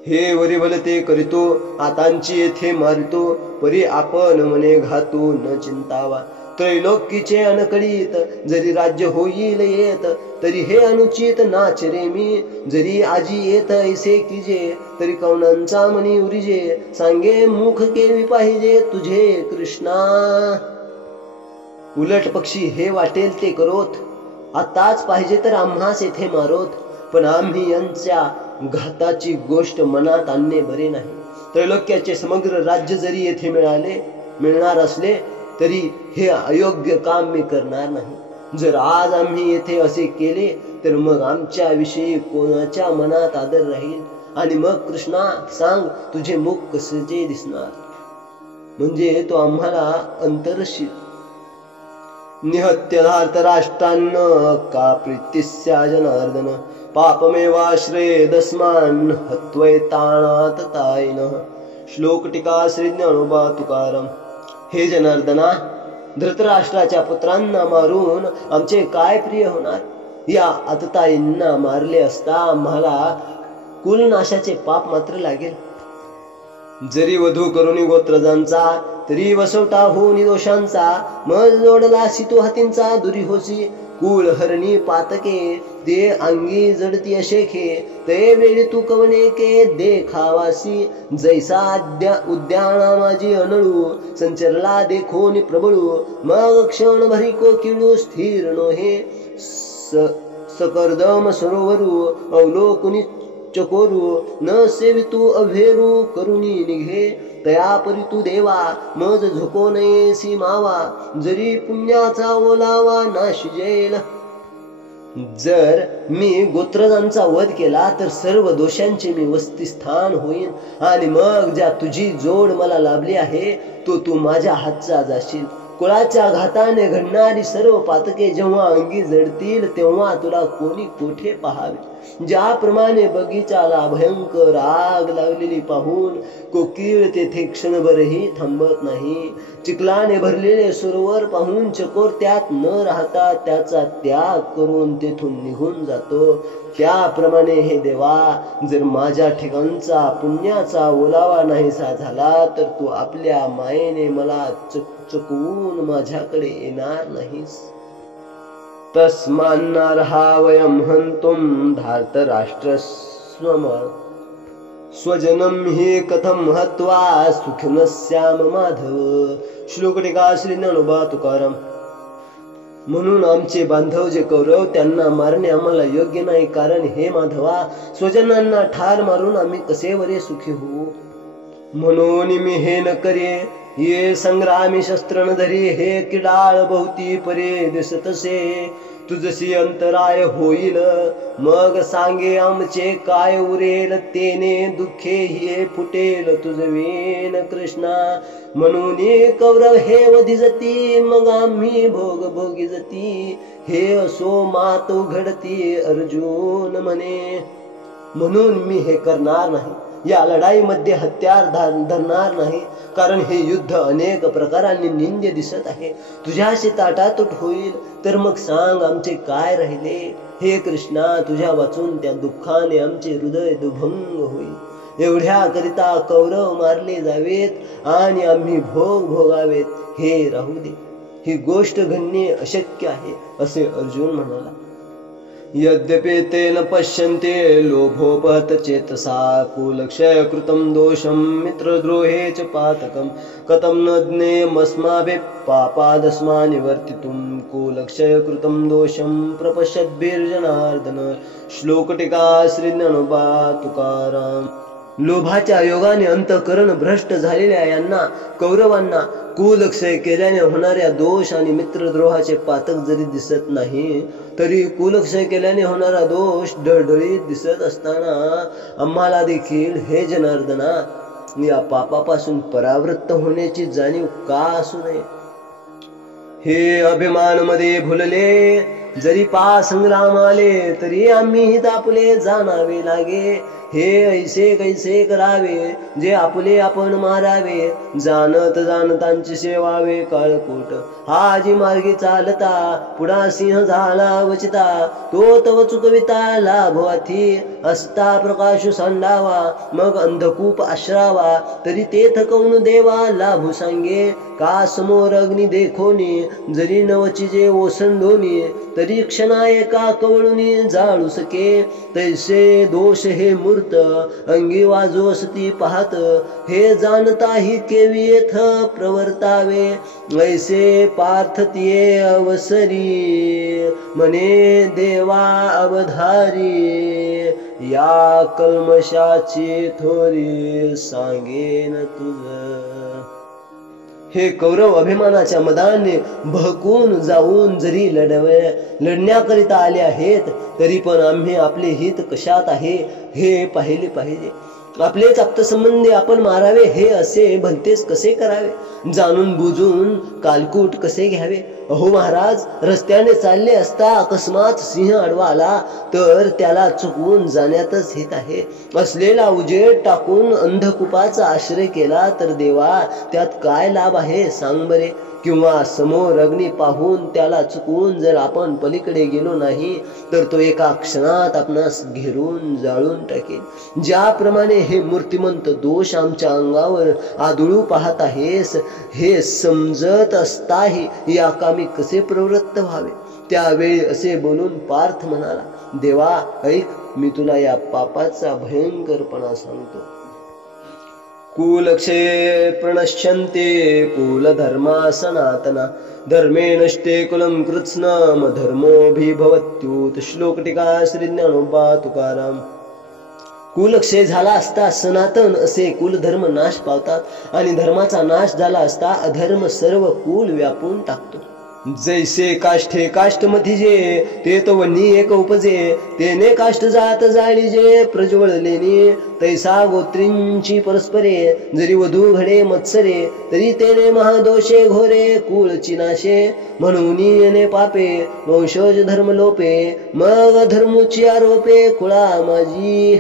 हे वरी भलते करीतो, आतांची येथे मारितो, परी आपण मने घातू न चिंतावा. त्रैलोकीचे अनकळीत जरी राज्य होईल येत, तरी हे अनुचित नाचरे मी. जरी आजी येत ऐसे कीजे, तरी कौनांचा मनी उरिजे. सांगे मुख केवी पाहिजे तुझे कृष्णा. उलट पक्षी हे वाटेल ते करोत. आताच पाहिजे तर आम्हास येथे मारोत. पण आम्ही यांच्या घाताची गोष्ट मनात आणणे बरे नाही. त्रैलोक्याचे समग्र राज्य जरी येथे मिळणार असले तरी हे अयोग्य काम मी करणार नाही. जर आज आम्ही येथे असे केले तर मग आमच्या विषयी कोणाच्या मनात आदर राहील. आणि मग कृष्णा सांग, तुझे मुख कसे दिसणार. म्हणजे तो आम्हाला अंतरशी निहत्य धार्तराष्ट्रान्न का प्रीतिस्या जनार्दन. पापमेवाश्रयेदस्मान् हत्वैताणात तायिनः. श्लोक टीका श्री ज्ञानोबा तुकाराम. हे जनार्दना, धृतराष्ट्राच्या पुत्रांना मारून आमचे काय प्रिय होणार. या आतताईंना मारले असता आम्हाला कुलनाशाचे पाप मात्र लागेल. जरी वधू करुणी गोत्रजांचा, तरी वसवटा होऊन दोषांचा. मज जोडला सितू हातींचा दुरी होसी. कुळहरणी पातके ते अंगी जडती अशेखे ते वेळी तू कवने के देखावासी जैसा उद्याना माझी अनळू संचरला देखोनी प्रबळू मग क्षण भरी कोकिळू स्थिर नोहे सकर्दम सरोवरू अवलोकुनी चकोरू न सेवितू अभेरू करुणी निघे तया परी तू देवा मज झोको नयेसी मावा जरी पुण्याचा ओलावा नाश जेल जर मी गोत्रजांचा वध केला तर सर्व दोषांचे मी वस्तीस्थान होईन आणि मग ज्या तुझी जोड मला लाभली आहे तो तू माझ्या हातचा जाशील कुळाच्या घाताने घडणारी सर्व पातके जेव्हा अंगी जडतील तेव्हा तुला कोणी कोठे पाहावे ज्याप्रमाणे बगीचाला भयंकर आग लागलेली पाहून कोकिळ तेथे क्षणभरही थांबत नाही चिखलाने भरलेले सरोवर पाहून चकोर त्यात न राहता त्याचा त्याग करून तेथून निघून जातो त्याप्रमाणे हे देवा जर माझ्या ठिकाणचा पुण्याचा ओलावा नाहीसा झाला तर तू आपल्या मायेने मला चकवून माझ्याकडे येणार नाहीस तस्मान्नार्हा वयं हन्तुं धार्तराष्ट्र स्वजनं हि कथं हत्वा सुखिनः स्याम माधव श्लोक टीका श्री ज्ञानोबा तुकाराम म्हणून आमचे बांधव जे कौरव त्यांना मारणे आम्हाला योग्य नाही कारण हे माधवा स्वजनांना ठार मारून आम्ही कसे वरे सुखी होऊ म्हणून मी हे न करे ये संग्रामी शस्त्र न धरी हे किडाळ बहुती परे दिसतसे तुझसी अंतराय होईल मग सांगे आमचे काय उरेल तेने दुःखे हे फुटेल तुझवेन कृष्णा म्हणून कौरव हे वधी जती मग आम्ही भोग भोगी जती हे असो मात उघडती अर्जुन म्हणे म्हणून मी हे करणार नाही या लढाईमध्ये हत्यार धरणार नाही कारण हे युद्ध अनेक प्रकारांनी निंद्य दिसत आहे तुझ्याशी ताटातूट होईल तर मग सांग आमचे काय राहिले हे कृष्णा तुझ्या वाचून त्या दुःखाने आमचे हृदय दुभंग होईल एवढ्या करिता कौरव मारले जावेत आणि आम्ही भोग भोगावेत हे राहू दे ही गोष्ट घडणे अशक्य आहे असे अर्जुन म्हणाला यद्यपि तेन पश्यन्ते लोभोपहत चेतसा कुलक्षय कृतं दोषं मित्रद्रोहे च पातकं कथं न ज्ञेयमस्माभिः पापादस्मा निवर्तितुं कुलक्षय कृतं दोषं प्रपश्यद्भिर्जनार्दन श्लोक टीका श्री ज्ञानोबा तुकाराम लोभाच्या योगाने अंतःकरण भ्रष्ट झालेल्या यांना कौरवांना कुलक्षय केल्याने होणाऱ्या दोष आणि मित्रद्रोहाचे पातक जरी दिसत नाही तरी कुलक्षय केल्याने होणारा दोष डळडळीत दिसत असताना आम्हाला देखील हे जनार्दना या पापापासून परावृत्त होण्याची जाणीव का असू नये हे अभिमान मध्ये भुलले जरी संग्राम आले तरी आम्ही तापले जाणावे लागे हे ऐसे कैसे करावे जे आपले आपण मारावे जानत जानतांची सेवावे काळकोट हा जी मार्गी चालता पुढा सिंह झाला वचिता तो तव चुकविता लाभवाथी असता प्रकाश सांडावा मग अंधकूप आश्रावा तरी ते थकवून देवा लाभू सांगे का समोर अग्नी देखोनी जरी नवचिजे ओसंडोनी तरी क्षणा एका कवळुनी जाळू सके तैसे दोष हे मूर्त अंगी वाजो असती पाहत हे जाणताही केवी येथ प्रवर्तावे ऐसे पार्थतिये अवसरी म्हणे देवा अवधारी या कल्मशाची थोरी सांगेन तुझ हे कौरव अभिमानाच्या मदाने बहकून जाऊन जरी लढण्याकरिता आले आहेत तरी पण आम्ही आपले हित कशात आहे हे पाहिले पाहिजे आपलेच आप्तसंबंधी आपण मारावे हे असे भलतेच कसे करावे जाणून बुजून कालकूट कसे घ्यावे अहो महाराज रस्त्याने चालले असता अकस्मात सिंह आडवा आला तर त्याला चुकवून जाण्यातच हित आहे असलेला उजेड टाकून अंधकुपाचा आश्रय केला तर देवा त्यात काय लाभ आहे सांग बरे किंवा समोर अग्नी पाहून त्याला चुकवून जर आपण पलीकडे गेलो नाही तर तो एका क्षणात आपणास घेरून जाळून टाकेल. ज्याप्रमाणे हे मूर्तिमंत दोष आमच्या अंगावर आदळू पाहत आहेस, हे समजत असताही या कामी कसे प्रवृत्त व्हावे. त्यावेळी असे बोलून पार्थ म्हणाला, देवा ऐक, मी तुला या पापाचा भयंकरपणा सांगतो. कुलक्षये प्रणश्यन्ते कुलधर्मा सनातना धर्मे नष्टे कुलं कृत्स्नम धर्मोभिभवत्युत. श्लोक टीका श्री ज्ञानोबा तुकाराम. कुलक्षय झाला असता सनातन असे कुलधर्म नाश पावतात आणि धर्माचा नाश झाला असता अधर्म सर्व कुल व्यापून टाकतो. जैसे काष्ठे काष्ठमधी जे ते तो वन्नी एक उपजे तेने काष्ठ जात जाळीजे प्रज्वळलेनी तैसा गोत्रींची परस्परे जरी वधू घडे मत्सरे तरी तेने महादोषे घोरे कुळची नाशे म्हणून येणे पापे वंशज धर्म लोपे मग धर्मुची आरोपे कुळा माझी.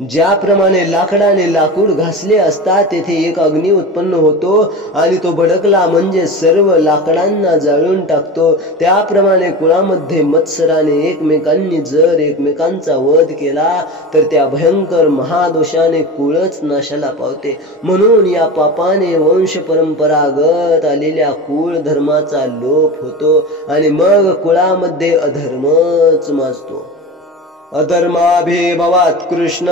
ज्याप्रमाणे लाकडाने लाकूड घासले असता तेथे एक अग्नी उत्पन्न होतो आणि तो भडकला म्हणजे सर्व लाकडांना जाळून टाकतो, त्याप्रमाणे कुळामध्ये मत्सराने एकमेकांनी जर एकमेकांचा वध केला तर त्या भयंकर महादोषाने कुळच नाशाला पावते. म्हणून या पापाने वंश परंपरागत आलेल्या कुळ धर्माचा लोप होतो आणि मग कुळामध्ये अधर्मच माजतो. अधर्माभिभवात् कृष्ण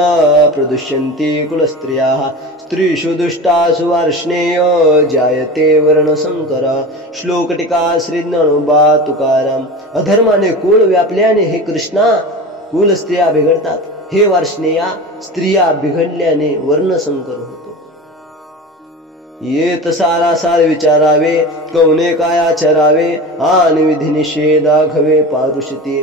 प्रदुष्यन्ति कुलस्त्रियाः स्त्रीषु दुष्टासु वार्ष्णेय जायते वर्णसंकर. श्लोक टीका श्री ज्ञानोबा तुकाराम. अधर्माने कुळ व्यापल्याने हे कृष्णा कुल स्त्रिया बिघडतात. हे वार्ष्णेया स्त्रिया बिघडल्याने वर्णसंकर होतो. येत सारासार विचारावे कवने काय आचरावे आणि विधी निषेध आघवे पारुषती.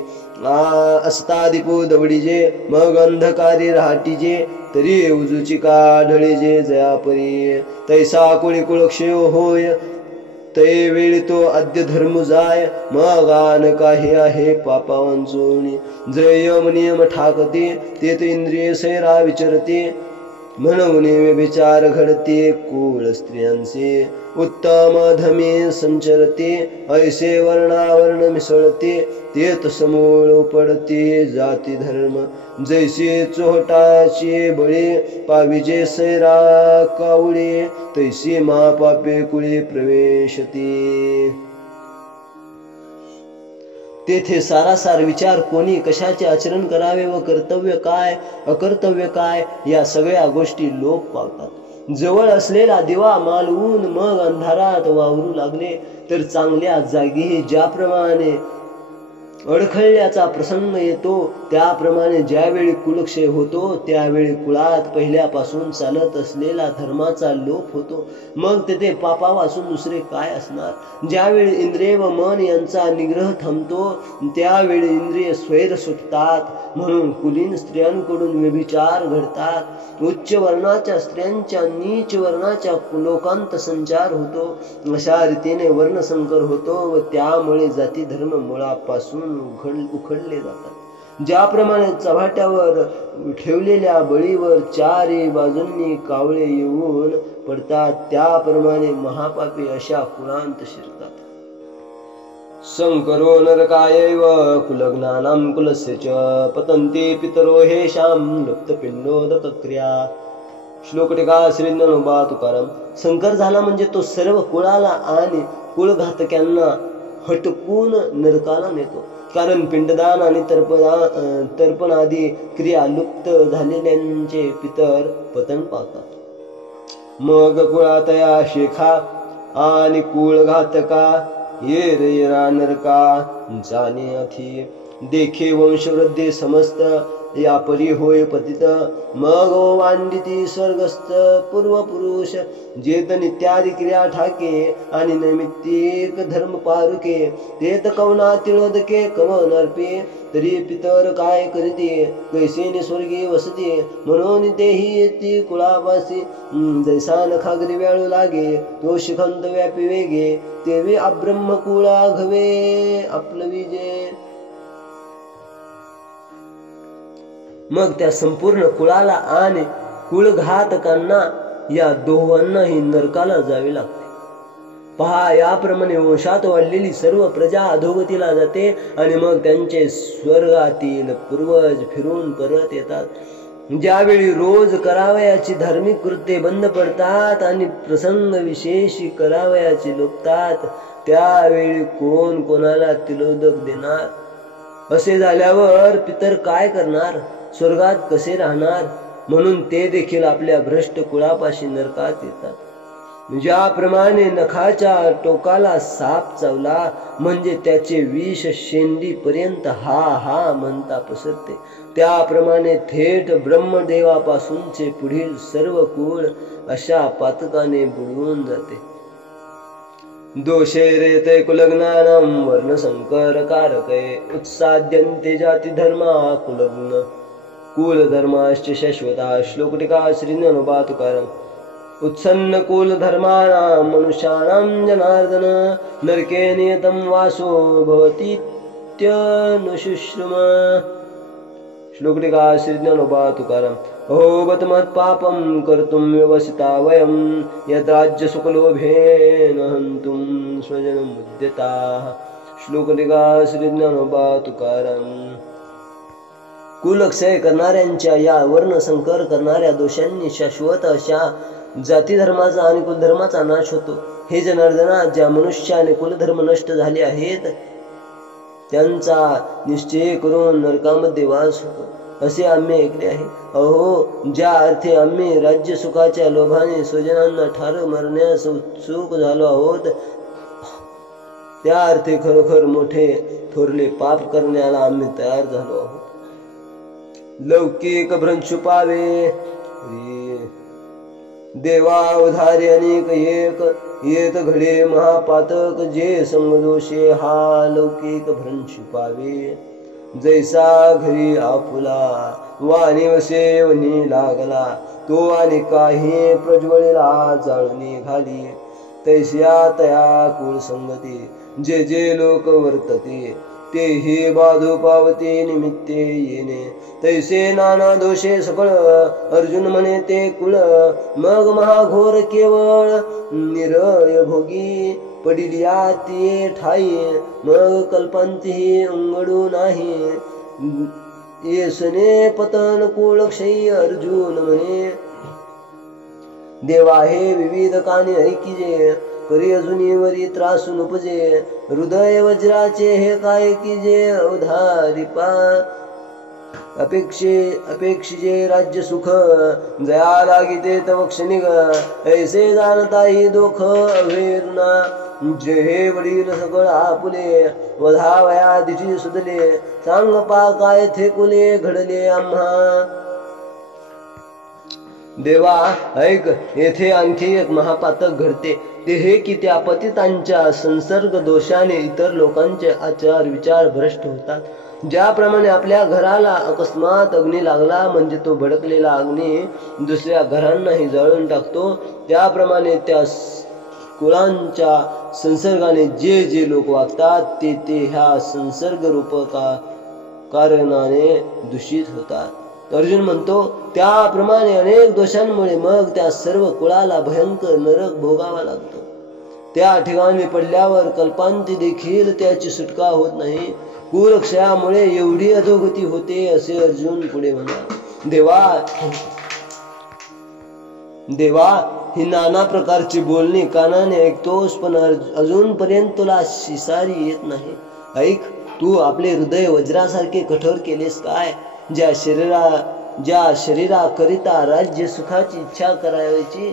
अस्तादिपू दवडीजे मग अंधकारी राहटीजे तरी उजूची काढळीजे जयापरी. तैसा कुळी कुळक्षय होय तै वेळी तो अद्य धर्म जाय मग आन काही आहे पापावंचोणी. जय यम नियम ठाकते ते तो इंद्रिय सैरा विचरते म्हणून विचार घडते कुळ स्त्रियांचे. उत्तम धमे संचरते ऐसे वर्णावर्ण मिसळते तेत समूळ पडते जाती धर्म. जैसे चोहटाचे बळे पाविजे सैरा कावळे तैसे महापापे कुळे प्रवेशते. तेथे सारासार विचार कोणी कशाचे आचरण करावे व कर्तव्य काय अकर्तव्य काय या सगळ्या गोष्टी लोप पावतात. जवळ असलेला दिवा मालवून मग अंधारात वावरू लागले तर चांगल्या जागी ज्याप्रमाणे अडखळल्याचा प्रसंग येतो त्याप्रमाणे ज्यावेळी कुलक्षय होतो त्यावेळी कुळात पहिल्यापासून चालत असलेला धर्माचा लोप होतो. मग तेथे पापापासून दुसरे काय असणार. ज्यावेळी इंद्रिय व मन यांचा निग्रह थांबतो त्यावेळी इंद्रिय स्वैर सुटतात. म्हणून कुलीन स्त्रियांकडून व्यभिचार घडतात. उच्च वर्णाच्या स्त्रियांच्या नीच वर्णाच्या लोकांत संचार होतो. अशा रीतीने वर्णसंकर होतो व त्यामुळे जाती धर्म मुळापासून उखडले जातात. ज्याप्रमाणे चव्हाट्यावर ठेवलेल्या बळीवर चारी बाजूंनी कावळे येऊन पडतात त्याप्रमाणे महापापी अशा कुळांत शिरतात. संकरो नरकायैव कुलज्ञानां कुलस्य च पतन्ति पितरो हेषां लुप्तपिंडोदकक्रिया. श्लोक टीका श्री ज्ञानोबा तुकाराम. संकर झाला म्हणजे तो सर्व कुळाला आणि कुळघातक्यांना हटकून नरकाला नेतो. कारण पिंडदान आणि तर्पण आदी क्रिया लुप्त झालेल्यांचे पितर पतन पावतात. मग कुळातया शेखा आणि कुळघातका ये रेरा नरका जाने अथी. देखे वंशवृद्धी समस्त या परी होय पतित मग वांडिती स्वर्गस्थ पूर्वपुरुष जेतन इत्यादी क्रिया ठाके आणि नैमित्तिक धर्म पारुके तेत कवना तिळोदके कवन अर्पे तरी पितर काय करीते कैसेने स्वर्गी वसते. म्हणून तेही येती कुळावासी जैसा नखागरी व्याळू लागे तो शिखंत व्यापी वेगे तेवे अब्रह्म कुळा घवे आपलविजे. मग त्या संपूर्ण कुळाला आणि कुळघातकांना या दोघांनाही नरकाला जावे लागते. पहा, याप्रमाणे वंशात वाढलेली सर्व प्रजा अधोगतीला जाते आणि मग त्यांचे स्वर्गातील पूर्वज फिरून परत येतात. ज्यावेळी रोज करावयाची धार्मिक कृत्ये बंद पडतात आणि प्रसंग विशेषी करावयाची लोपतात, त्यावेळी कोण कोणाला तिलोदक देणार? असे झाल्यावर पितर काय करणार? स्वर्गात कसे राहणार? म्हणून ते देखील आपल्या भ्रष्ट कुळापाशी नरकात येतात. ज्याप्रमाणे नखाच्या टोकाला साप चावला म्हणजे त्याचे विष शेंडीपर्यंत हा हा म्हणता पसरते, त्याप्रमाणे थेट ब्रह्मदेवापासूनचे पुढील सर्व कुळ अशा पातकाने बुडवून जाते. दोषे रेते कुलग्नानां वर्णसंकर कारके उत्साद्यन्ते जाती धर्मा कुलग्न कुलधर्माश्च शाश्वता. श्लोक टीका श्री ज्ञानोबा तुकाराम. उत्सन्न कुलधर्माणां मनुष्याणां जनार्दन नरके नियतं वासो भवतीत्यनुशुश्रुम. श्लोक टीका श्री ज्ञानोबा तुकाराम. अहो बत मत्पापं कर्तुं व्यवसिता वयं यद्राज्य सुखलोभेन हन्तुं स्वजनं मुद्यताः. श्लोक टीका श्री ज्ञानोबा तुकाराम. कुलक्षय करणाऱ्यांच्या या वर्णसंकर करणाऱ्या दोषांनी शाश्वत अशा जाती धर्माचा आणि कुलधर्माचा नाश होतो. हे जनार्दना, ज्या मनुष्याने कुलधर्म नष्ट झाले आहेत त्यांचा निश्चय करून नरकामध्ये वास होतो असे आम्ही ऐकले आहे. अहो, ज्या अर्थी आम्ही राज्य सुखाच्या लोभाने स्वजनांना ठार मारण्यास उत्सुक झालो आहोत, त्या अर्थी खरोखर मोठे थोरले पाप करण्याला आम्ही तयार झालो आहोत. लौकिक भ्रंशुपावे देवा उधारे अनेक एक येत घडे महापातक जे संगदोषे हा लौकिक भ्रंशुपावे. जैसा घरी आपुला वाणी वसे वनी लागला तो आणि काही प्रज्वळीला जाळून घाली. तैस्या तया कुळ संगती जे जे लोक वर्तते ते हे बाधू पावते निमित्ते येणे. तैसे नाना दोषे सकळ अर्जुन म्हणे ते कुळ मग महाघोर केवळ निरय भोगी पडिल्या ते ठाई मग कल्पांती उंगडू नाही. येसने पतन कुळ क्षयी अर्जुन म्हणे. देवा हे विविध कानी ऐकिजे करी अजूनीवरी त्रासून उपजे. हृदय वज्राचे हे काय की जे अवधारिपा अपेक्षिजे राज्य सुख जया लागिते तव क्षणिक. ऐसे जाणता ही दोख अवेरुना जे हे वडील सकळ आपुले वधावया दिठी सुदले सांग पा काय थे कुले घडले आम्हा. देवा ऐक, येथे आणखी एक महापातक घडते. ते हे की त्या पतितांच्या संसर्ग दोषाने इतर लोकांचे आचार विचार भ्रष्ट होतात. ज्याप्रमाणे आपल्या घराला अकस्मात अग्नी लागला म्हणजे तो भडकलेला अग्नी दुसऱ्या घरांनाही जाळून टाकतो, त्याप्रमाणे त्या कुळांच्या संसर्गाने जे जे लोक वागतात ते ह्या संसर्ग रूप कारणाने दूषित होतात. अर्जुन म्हणतो, त्याप्रमाणे अनेक दोषांमुळे मग त्या सर्व कुळाला भयंकर नरक भोगावा लागतो. त्या ठिकाणी पडल्यावर कल्पांती देखील त्याची सुटका होत नाही. कुलक्षयामुळे एवढी अधोगती होते असे अर्जुन पुढे म्हणाला. देवा ही नाना प्रकारची बोलणी कानाने ऐकतोस पण अजूनपर्यंत तुला शिसारी येत नाही. ऐक, तू आपले हृदय वज्रासारखे कठोर केलेस काय? ज्या शरीराकरिता राज्य सुखाची इच्छा करायची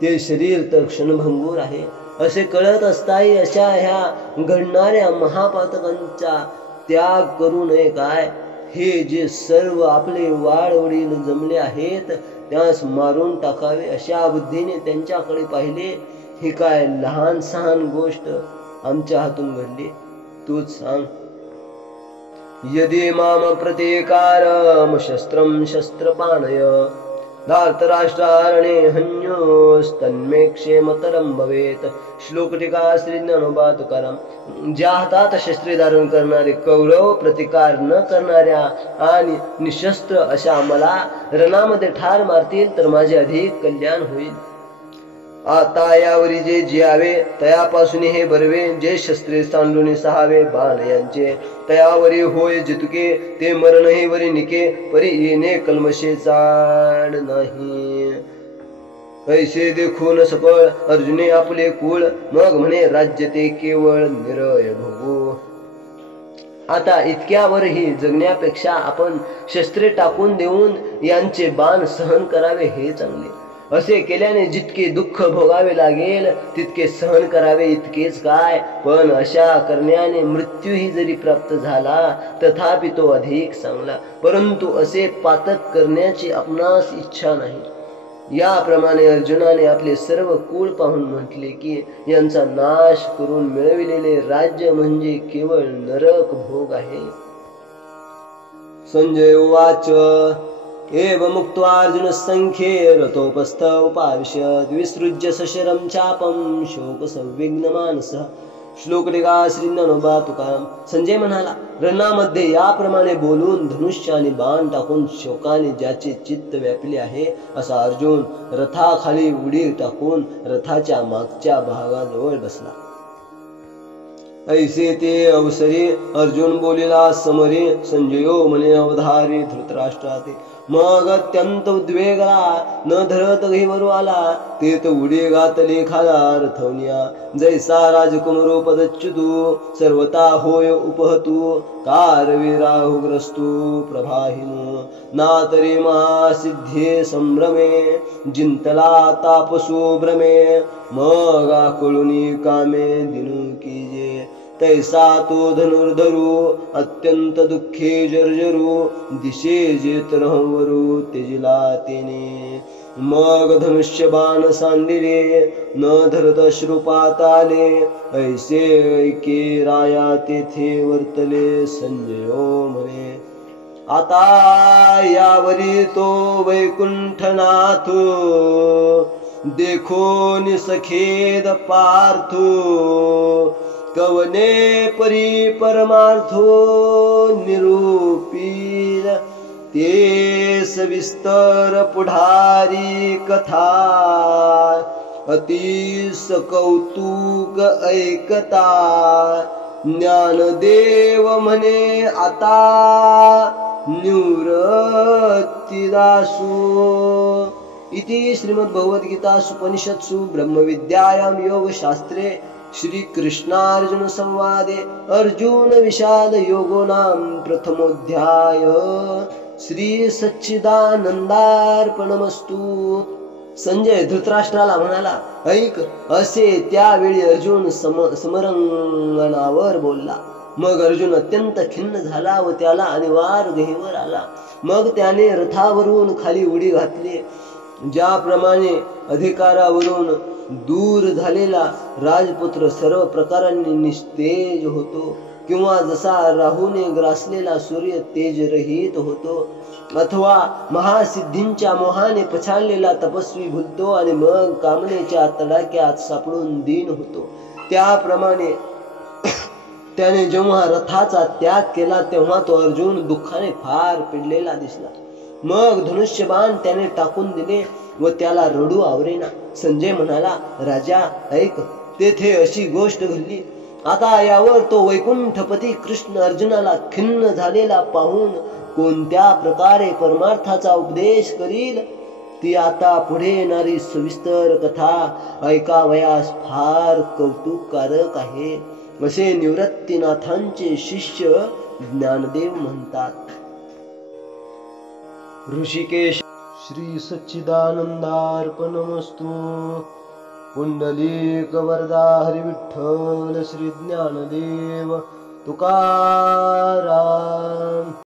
ते शरीर तर क्षणभंगूर आहे असे कळत असताही अशा ह्या घडणाऱ्या महापातकांचा त्याग करू नये काय? हे जे सर्व आपले वाडवडील जमले आहेत त्यास मारून टाकावे अशा बुद्धीने त्यांच्याकडे पाहिले. ही काय लहान सहान गोष्ट आमच्या हातून घडली? तूच सांग. यदि माम प्रतीकारम शस्त्रम शस्त्रपाणय धार्तराष्ट्रारणे हन्योस्तन्मे क्षेमतरम भवेत. श्लोक टीका श्री ज्ञानोबा तुकाराम. ज्या हातात शस्त्रे धारण करणारे कौरव प्रतिकार न करणाऱ्या आणि निशस्त्र अशा मला रणामध्ये ठार मारतील तर माझे अधिक कल्याण होईल. आता यावरी जे जियावे तयापासून हे बरवे, जे शस्त्रे सांडून सहावे बाण यांचे तयावरी होय जितुके, ते मरण हे वरी निके, परी येणे कल्मशे चाड नाही. ऐसे देखून सकळ अर्जुने आपले कुळ, मग म्हणे राज्य ते केवळ निरय भोगू. आता इतक्यावरही जगण्यापेक्षा आपण शस्त्रे टाकून देऊन यांचे बाण सहन करावे हे चांगले. असे केल्याने जितके दुःख भोगावे लागेल तितके सहन करावे इतकेच काय, पण अशा करण्याने मृत्यूही जरी प्राप्त झाला तथापि तो अधिक चांगला. परंतु असे पातक करण्याची आपणास इच्छा नाही. याप्रमाणे अर्जुनाने आपले सर्व कुळ पाहून म्हटले की यांचा नाश करून मिळविलेले राज्य म्हणजे केवळ नरक भोग आहे. संजय उवाच एव मुक्त्वा अर्जुन संख्ये रथोपस्थ उपाविशद विसृज्य सशरं चापं शोक संविघ्न मानसः. श्लोक लेखा श्री ज्ञानोबा तुकाराम. संजय म्हणाला, रणामध्ये याप्रमाणे बोलून धनुष्य आणि बाण टाकून शोकाने ज्याचे चित्त व्यापले आहे असा अर्जुन रथाखाली उडी टाकून रथाच्या मागच्या भागाजवळ बसला. ऐसे ते अवसरी अर्जुन बोलिला समरी, संजयो म्हणे अवधारी धृतराष्ट्राते. मग अत्यंत उद्वेगला न धरत गहीवरू आला, ते तो उडी घातले खाला रथवनिया. जैसा राजकुमारो पदच्युतू सर्वता होय उपहतू, कारवीराहुग्रस्तू प्रभाहिनो नातरी महासिद्धे संभ्रमे. जिंतला तापसू भ्रमे, मग आकुळुनी कामे दिनू कीजे. तैसा तो धनुर्धरू अत्यंत दुःखे जर्जरू, दिशे जेतरहवरू तेजिला तेने. मग धनुष्य बाण सांडिले न धरत अश्रुपात आले, ऐसे ऐके राया तेथे वर्तले. संजयो म्हणे आता यावरी तो वैकुंठनाथ, देखो निसखेद पार्थो. कवने परी परमार्थो निरूपील, ते सविस्तर पुढारी कथा. अतिस कौतुक ऐकता, ज्ञानदेव म्हणे आता निवृत्ती दासू. इति श्रीमद्भगवद्गीतासु उपनिषत्सु ब्रह्मविद्यायां योगशास्त्रे श्री कृष्णार्जुन संवादे अर्जुन विषाद योगो नाम प्रथमोध्याय. श्री सच्चिदानंदार्पणमस्तु. संजय धृतराष्ट्राला म्हणाला, ऐक. असे त्यावेळी अर्जुन समरंगणावर बोलला. मग अर्जुन अत्यंत खिन्न झाला व त्याला अनिवार्य गहिवर आला. मग त्याने रथावरून खाली उडी घातली. ज्याप्रमाणे अधिकारावरून दूर झालेला राजपुत्र सर्व प्रकारांनी निस्तेज होतो, किंवा जसा राहूने ग्रासलेला सूर्य तेजरहित होतो, अथवा महासिद्धींच्या मोहाने पछाडलेला तपस्वी भुलतो आणि मग कामनेच्या तडाक्यात सापडून दीन होतो, त्याप्रमाणे त्याने जेव्हा रथाचा त्याग केला तेव्हा तो अर्जुन दुःखाने फार पिडलेला दिसला. मग धनुष्यबाण त्याने टाकून दिले व त्याला रडू आवरेना. संजय म्हणाला, राजा ऐक, तेथे अशी गोष्ट घडली. आता यावर तो वैकुंठपती कृष्ण अर्जुनाला खिन्न झालेला पाहून कोणत्या प्रकारे परमार्थाचा उपदेश करील ती आता पुढे येणारी सविस्तर कथा ऐकावयास फार कौतुककारक आहे, असे निवृत्तीनाथांचे शिष्य ज्ञानदेव म्हणतात. ऋषिकेश. श्री सच्चिदानंदार्पणमस्तु. पुंडलीक वरदा हरी विठ्ठल श्री ज्ञानदेव तुकाराम.